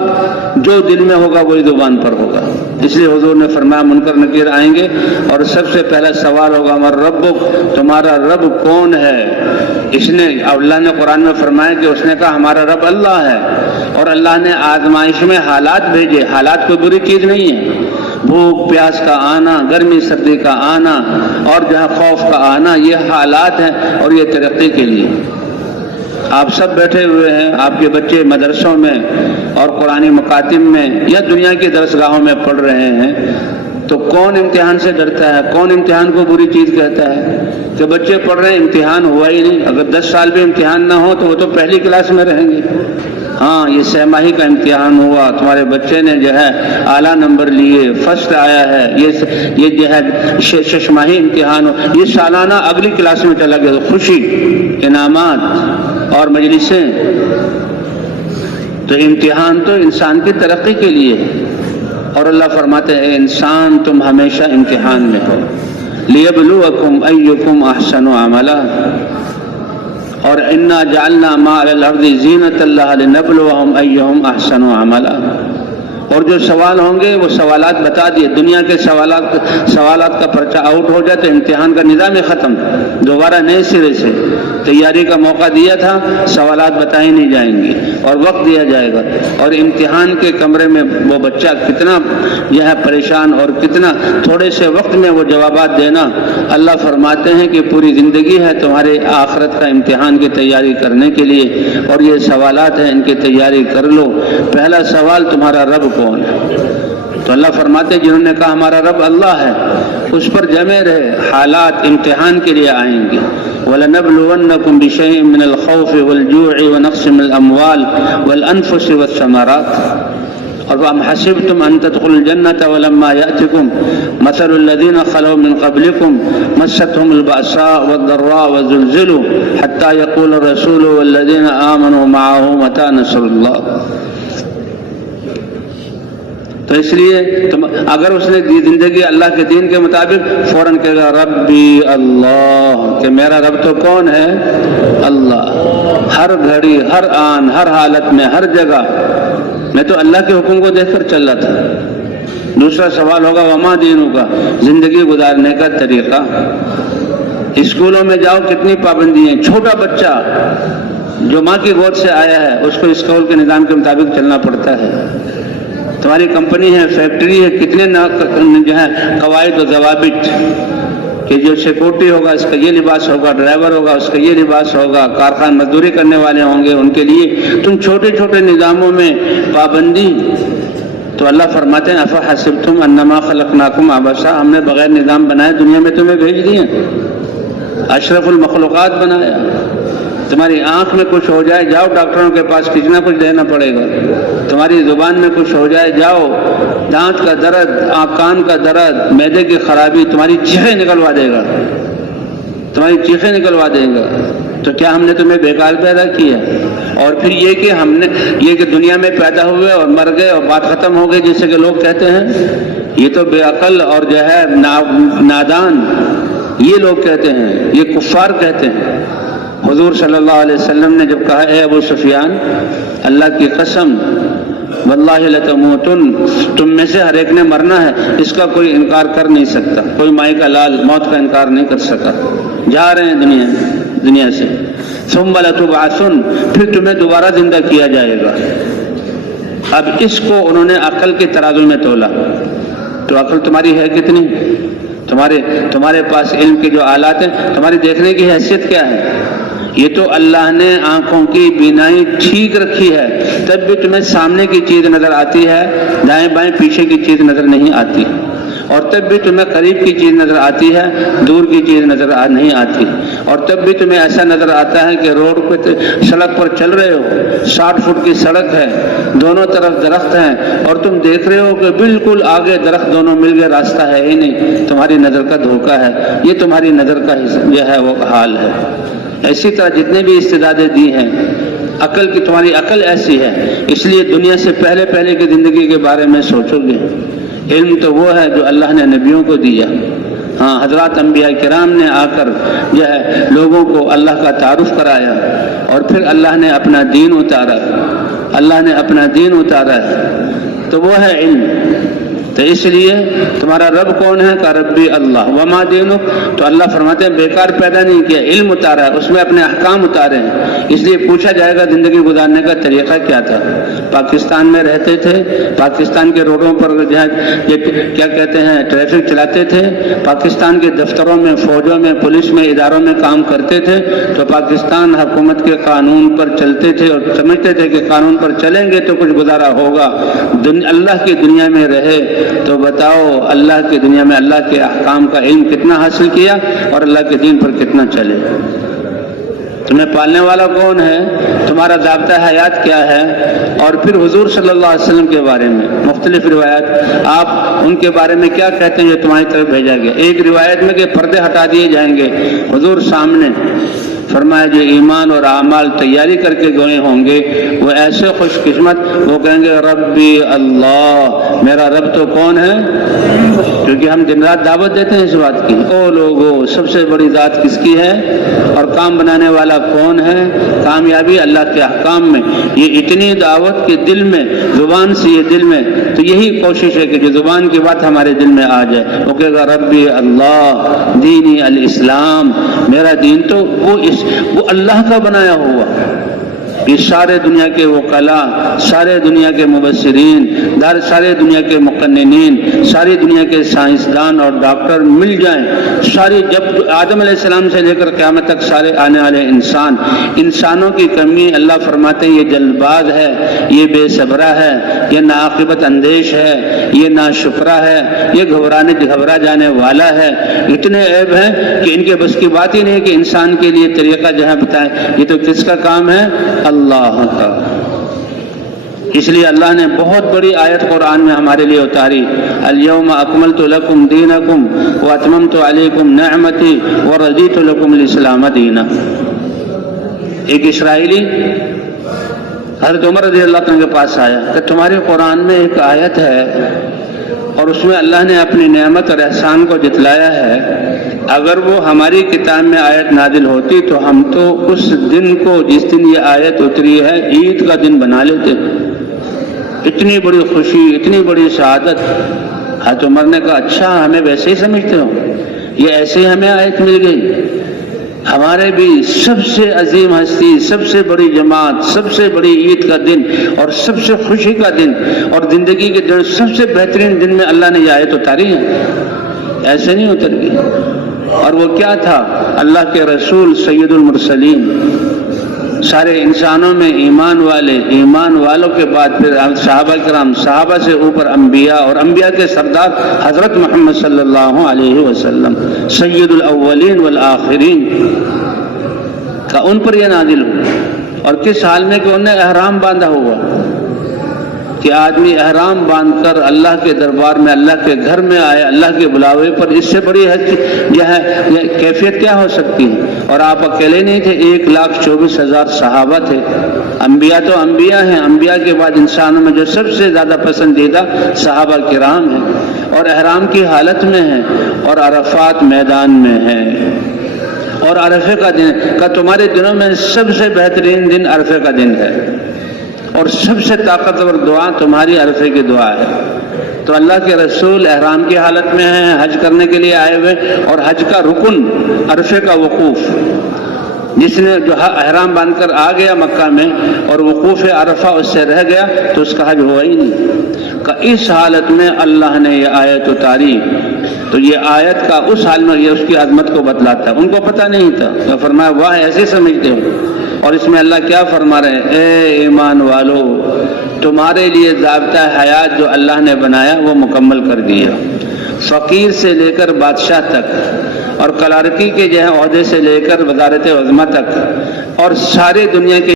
جو دل میں ہوگا وہی زبان پر ہوگا. اس لیے حضور نے فرمایا منکر نکیر آئیں گے اور سب سے پہلا سوال ہوگا ہمارا ربک، تمہارا رب کون ہے. اس نے اللہ نے قرآن میں فرمایا کہ اس نے کہا ہمارا رب اللہ ہے، اور اللہ نے آزمائش میں حالات بھیجے. حالات کوئی بری چیز نہیں ہے، بھوک پیاس کا آنا، گرمی سردی کا آنا اور جہاں خوف کا آنا، یہ حالات ہیں اور یہ ترقی کے لیے. آپ سب بیٹھے ہوئے ہیں، آپ کے بچے مدرسوں میں اور قرآنی مکاتب میں یا دنیا کی درسگاہوں میں پڑھ رہے ہیں، تو کون امتحان سے ڈرتا ہے؟ کون امتحان کو بری چیز کہتا ہے؟ کہ بچے پڑھ رہے ہیں امتحان ہوا ہی نہیں. اگر 10 سال بھی امتحان نہ ہو تو وہ تو پہلی کلاس میں رہیں گے. ہاں یہ 6 ماہی کا امتحان ہوا، تمہارے بچے نے جو ہے اعلیٰ نمبر لیے، فرسٹ آیا ہے، یہ جو ہے 6 ماہی امتحان ہو، یہ سالانہ اگلی کلاس میں چلا گیا. تو خوشی، انعامات اور مجلسیں. تو امتحان تو انسان کی ترقی کے لیے ہے، اور اللہ فرماتے ہیں اے انسان تم ہمیشہ امتحان میں ہو. لیبلوکم ایکم احسن عملا، اور انا جعلنا ما علی الارض زینۃ اللہ لنبلوہم ایہم احسن عملا. اور جو سوال ہوں گے وہ سوالات بتا دیے. دنیا کے سوالات کا پرچہ آؤٹ ہو جائے تو امتحان کا نظام ہی ختم، دوبارہ نئے سرے سے تیاری کا موقع دیا تھا، سوالات بتائی نہیں جائیں گے اور وقت دیا جائے گا. اور امتحان کے کمرے میں وہ بچہ کتنا جو ہے پریشان اور کتنا تھوڑے سے وقت میں وہ جوابات دینا. اللہ فرماتے ہیں کہ پوری زندگی ہے تمہارے آخرت کا امتحان کی تیاری کرنے کے لیے، اور یہ سوالات ہیں ان کی تیاری کر لو. پہلا سوال تمہارا رب کون ہے؟ تو اللہ فرماتے ہیں جنہوں نے کہا ہمارا رب اللہ ہے اس پر جمے رہے. حالات امتحان کے لیے آئیں گے. وَلَنَبْلُوَنَّكُمْ بِشَيْءٍ مِّنَ الْخَوْفِ وَالْجُوعِ وَنَقْصٍ مِّنَ الْأَمْوَالِ وَالْأَنفُسِ وَالثَّمَرَاتِ. اور ام حسبتم ان تدخلوا الجنة ولما يأتكم مثل الذين خلوا من قبلكم مستهم البأساء والضراء وزلزلوا حتى يقول الرسول والذين آمنوا معه متى نصر الله. تو اس لیے اگر اس نے زندگی اللہ کے دین کے مطابق فوراً کہے گا ربی اللہ، کہ میرا رب تو کون ہے؟ اللہ. ہر گھڑی، ہر آن، ہر حالت میں، ہر جگہ میں تو اللہ کے حکم کو دیکھ کر چل رہا تھا. دوسرا سوال ہوگا وما دینوں کا، زندگی گزارنے کا طریقہ. اسکولوں میں جاؤ کتنی پابندی ہیں. چھوٹا بچہ جو ماں کی گود سے آیا ہے اس کو اسکول کے نظام کے مطابق چلنا پڑتا ہے. تمہاری کمپنی ہے, فیکٹری ہے, کتنے جو ہے قواعد و ضوابط کہ جو سیکورٹی ہوگا اس کا یہ لباس ہوگا, ڈرائیور ہوگا اس کا یہ لباس ہوگا, کارخان مزدوری کرنے والے ہوں گے ان کے لیے. تم چھوٹے چھوٹے نظاموں میں پابندی. تو اللہ فرماتے ہیں افحسبتم انما خلقناکم عبثا, ہم نے بغیر نظام بنائے دنیا میں تمہیں بھیج دیے, اشرف المخلوقات بنایا. تمہاری آنکھ میں کچھ ہو جائے جاؤ ڈاکٹروں کے پاس, کچھ نہ کچھ دینا پڑے گا. تمہاری زبان میں کچھ ہو جائے جاؤ, دانت کا درد, کان کا درد, معدے کی خرابی, تمہاری چیخیں نکلوا دے گا, تمہاری چیخیں نکلوا دے گا. تو کیا ہم نے تمہیں بیکار پیدا کیا؟ اور پھر یہ کہ ہم نے یہ کہ دنیا میں پیدا ہوئے اور مر گئے اور بات ختم ہو گئی جیسے کہ لوگ کہتے ہیں, یہ تو بے عقل اور جو ہے نادان یہ لوگ کہتے ہیں, یہ کفار کہتے ہیں. حضور صلی اللہ علیہ وسلم نے جب کہا اے ابو سفیان اللہ کی قسم واللہ لتموتن, تم میں سے ہر ایک نے مرنا ہے, اس کا کوئی انکار کر نہیں سکتا. کوئی مائی کا لال موت کا انکار نہیں کر سکا. جا رہے ہیں دنیا سے. ثم لتبعثن, پھر تمہیں دوبارہ زندہ کیا جائے گا. اب اس کو انہوں نے عقل کے ترازو میں تولا. تو عقل تمہاری ہے کتنی؟ تمہارے پاس علم کے جو آلات ہیں, تمہاری دیکھنے کی حیثیت کیا ہے؟ یہ تو اللہ نے آنکھوں کی بینائی ٹھیک رکھی ہے, تب بھی تمہیں سامنے کی چیز نظر آتی ہے, دائیں بائیں پیچھے کی چیز نظر نہیں آتی. اور تب بھی تمہیں قریب کی چیز نظر آتی ہے, دور کی چیز نظر نہیں آتی. اور تب بھی تمہیں ایسا نظر آتا ہے کہ روڈ پہ سڑک پر چل رہے ہو, 60 فٹ کی سڑک ہے, دونوں طرف درخت ہیں, اور تم دیکھ رہے ہو کہ بالکل آگے درخت دونوں مل گئے, راستہ ہے ہی نہیں. تمہاری نظر کا دھوکہ ہے. یہ تمہاری نظر کا جو ہے وہ حال ہے. ایسی طرح جتنے بھی استعدادیں دی ہیں, عقل کی تمہاری عقل ایسی ہے, اس لیے دنیا سے پہلے کی زندگی کے بارے میں سوچو گے. علم تو وہ ہے جو اللہ نے نبیوں کو دیا. ہاں, حضرات انبیاء کرام نے آ کر جو ہے لوگوں کو اللہ کا تعارف کرایا, اور پھر اللہ نے اپنا دین اتارا. اللہ نے اپنا دین اتارا ہے, تو وہ ہے علم. تو اس لیے تمہارا رب کون ہے؟ کہ ربی اللہ. وما دینک, تو اللہ فرماتے ہیں بیکار پیدا نہیں کیا, علم اتارا ہے, اس میں اپنے احکام اتارے ہیں. اس لیے پوچھا جائے گا زندگی گزارنے کا طریقہ کیا تھا. پاکستان میں رہتے تھے, پاکستان کے روڈوں پر کیا کہتے ہیں ٹریفک چلاتے تھے, پاکستان کے دفتروں میں, فوجوں میں, پولیس میں, اداروں میں کام کرتے تھے, تو پاکستان حکومت کے قانون پر چلتے تھے اور سمجھتے تھے کہ قانون پر چلیں گے تو کچھ گزارا ہوگا. اللہ کی دنیا میں رہے تو بتاؤ اللہ کی دنیا میں اللہ کے احکام کا علم کتنا حاصل کیا اور اللہ کے دین پر کتنا چلے. تمہیں پالنے والا کون ہے, تمہارا ضابطہ حیات کیا ہے. اور پھر حضور صلی اللہ علیہ وسلم کے بارے میں مختلف روایات, آپ ان کے بارے میں کیا کہتے ہیں جو تمہاری طرف بھیجا گیا. ایک روایت میں کہ پردے ہٹا دیے جائیں گے, حضور سامنے فرمایا جو ایمان اور اعمال تیاری کر کے گئے ہوں گے وہ ایسے خوش قسمت, وہ کہیں گے ربی اللہ, میرا رب تو کون ہے. کیونکہ ہم دن رات دعوت دیتے ہیں اس بات کی, او لوگو سب سے بڑی ذات کس کی ہے اور کام بنانے والا کون ہے. کامیابی اللہ کے احکام میں. یہ اتنی دعوت کے دل میں, زبان سے یہ دل میں, تو یہی کوشش ہے کہ جو زبان کی بات ہمارے دل میں آ جائے. وہ کہے گا ربی اللہ دینی الاسلام, میرا دین تو وہ اللہ کا بنایا ہوا. یہ سارے دنیا کے وکلاء, سارے دنیا کے مبصرین, سارے دنیا کے مقننین, ساری دنیا کے سائنسدان اور ڈاکٹر مل جائیں, ساری جب آدم علیہ السلام سے لے کر قیامت تک سارے آنے والے انسانوں کی کمی اللہ فرماتے ہیں یہ جلد باز ہے, یہ بے صبرا ہے, یہ ناعاقبت اندیش ہے, یہ ناشکرا ہے, یہ گھبرا جانے والا ہے. اتنے عیب ہیں کہ ان کے بس کی بات ہی نہیں کہ انسان کے لیے طریقہ جو ہے بتائیں. یہ تو کس کا کام ہے؟ اللہ کا. اس لیے اللہ نے بہت بڑی آیت قرآن میں ہمارے لیے اتاری, الیوم اکملت لکم دینکم واتممت علیکم نعمتی ورضیت لکم الاسلام دینا. ایک اسرائیلی حضرت عمر رضی اللہ عنہ کے پاس آیا کہ تمہارے قرآن میں ایک آیت ہے اور اس میں اللہ نے اپنی نعمت اور احسان کو جتلایا ہے, اگر وہ ہماری کتاب میں آیت نازل ہوتی تو ہم تو اس دن کو جس دن یہ آیت اتری ہے عید کا دن بنا لیتے. اتنی بڑی خوشی, اتنی بڑی سعادت. حضرت عمر نے کہا اچھا ہمیں ویسے ہی سمجھتے ہو, یہ ایسے ہی ہمیں آیت مل گئی. ہمارے بھی سب سے عظیم ہستی، سب سے بڑی جماعت، سب سے بڑی عید کا دن اور سب سے خوشی کا دن اور زندگی کے دن سب سے بہترین دن میں اللہ نے یہ آیت اتاری ہے، ایسے نہیں اتر گئی۔ اور وہ کیا تھا؟ اللہ کے رسول سید المرسلین، سارے انسانوں میں ایمان والے، ایمان والوں کے بعد پھر صحابہ کرام، صحابہ سے اوپر انبیاء، اور انبیاء کے سردار حضرت محمد صلی اللہ علیہ وسلم سید الاولین والآخرین کا ان پر یہ نازل ہوا۔ اور کس حال میں کہ انہوں نے احرام باندھا ہوا، کہ آدمی احرام باندھ کر اللہ کے دربار میں، اللہ کے گھر میں آئے، اللہ کے بلاوے پر، اس سے بڑی کیفیت کیا ہو سکتی ہے؟ اور آپ اکیلے نہیں تھے، 1,24,000 صحابہ تھے۔ انبیاء تو انبیاء ہیں، انبیاء کے بعد انسانوں میں جو سب سے زیادہ پسندیدہ صحابہ کرام ہیں، اور احرام کی حالت میں ہیں، اور عرفات میدان میں ہیں۔ اور عرفے کا دن کا تمہارے دنوں میں سب سے بہترین دن عرفے کا دن ہے، اور سب سے طاقتور دعا تمہاری عرفے کی دعا ہے۔ تو اللہ کے رسول احرام کی حالت میں ہیں، حج کرنے کے لیے آئے ہوئے، اور حج کا رکن عرفے کا وقوف، جس نے جو احرام باندھ کر آ گیا مکہ میں اور وقوف عرفہ اس سے رہ گیا تو اس کا حج ہوا ہی نہیں۔ کہ اس حالت میں اللہ نے یہ آیت اتاری، تو یہ آیت کا اس حال میں یہ اس کی عظمت کو بتلاتا ہے۔ ان کو پتہ نہیں تھا، تو فرمایا واہ ایسے سمجھتے ہو۔ اور اس میں اللہ کیا فرما رہے ہیں؟ اے ایمان والو، تمہارے لیے ضابطہ حیات جو اللہ نے بنایا وہ مکمل کر دیا، فقیر سے لے کر بادشاہ تک، اور کلارکی کے جو ہے عہدے سے لے کر وزارت عظمہ تک، اور سارے دنیا کے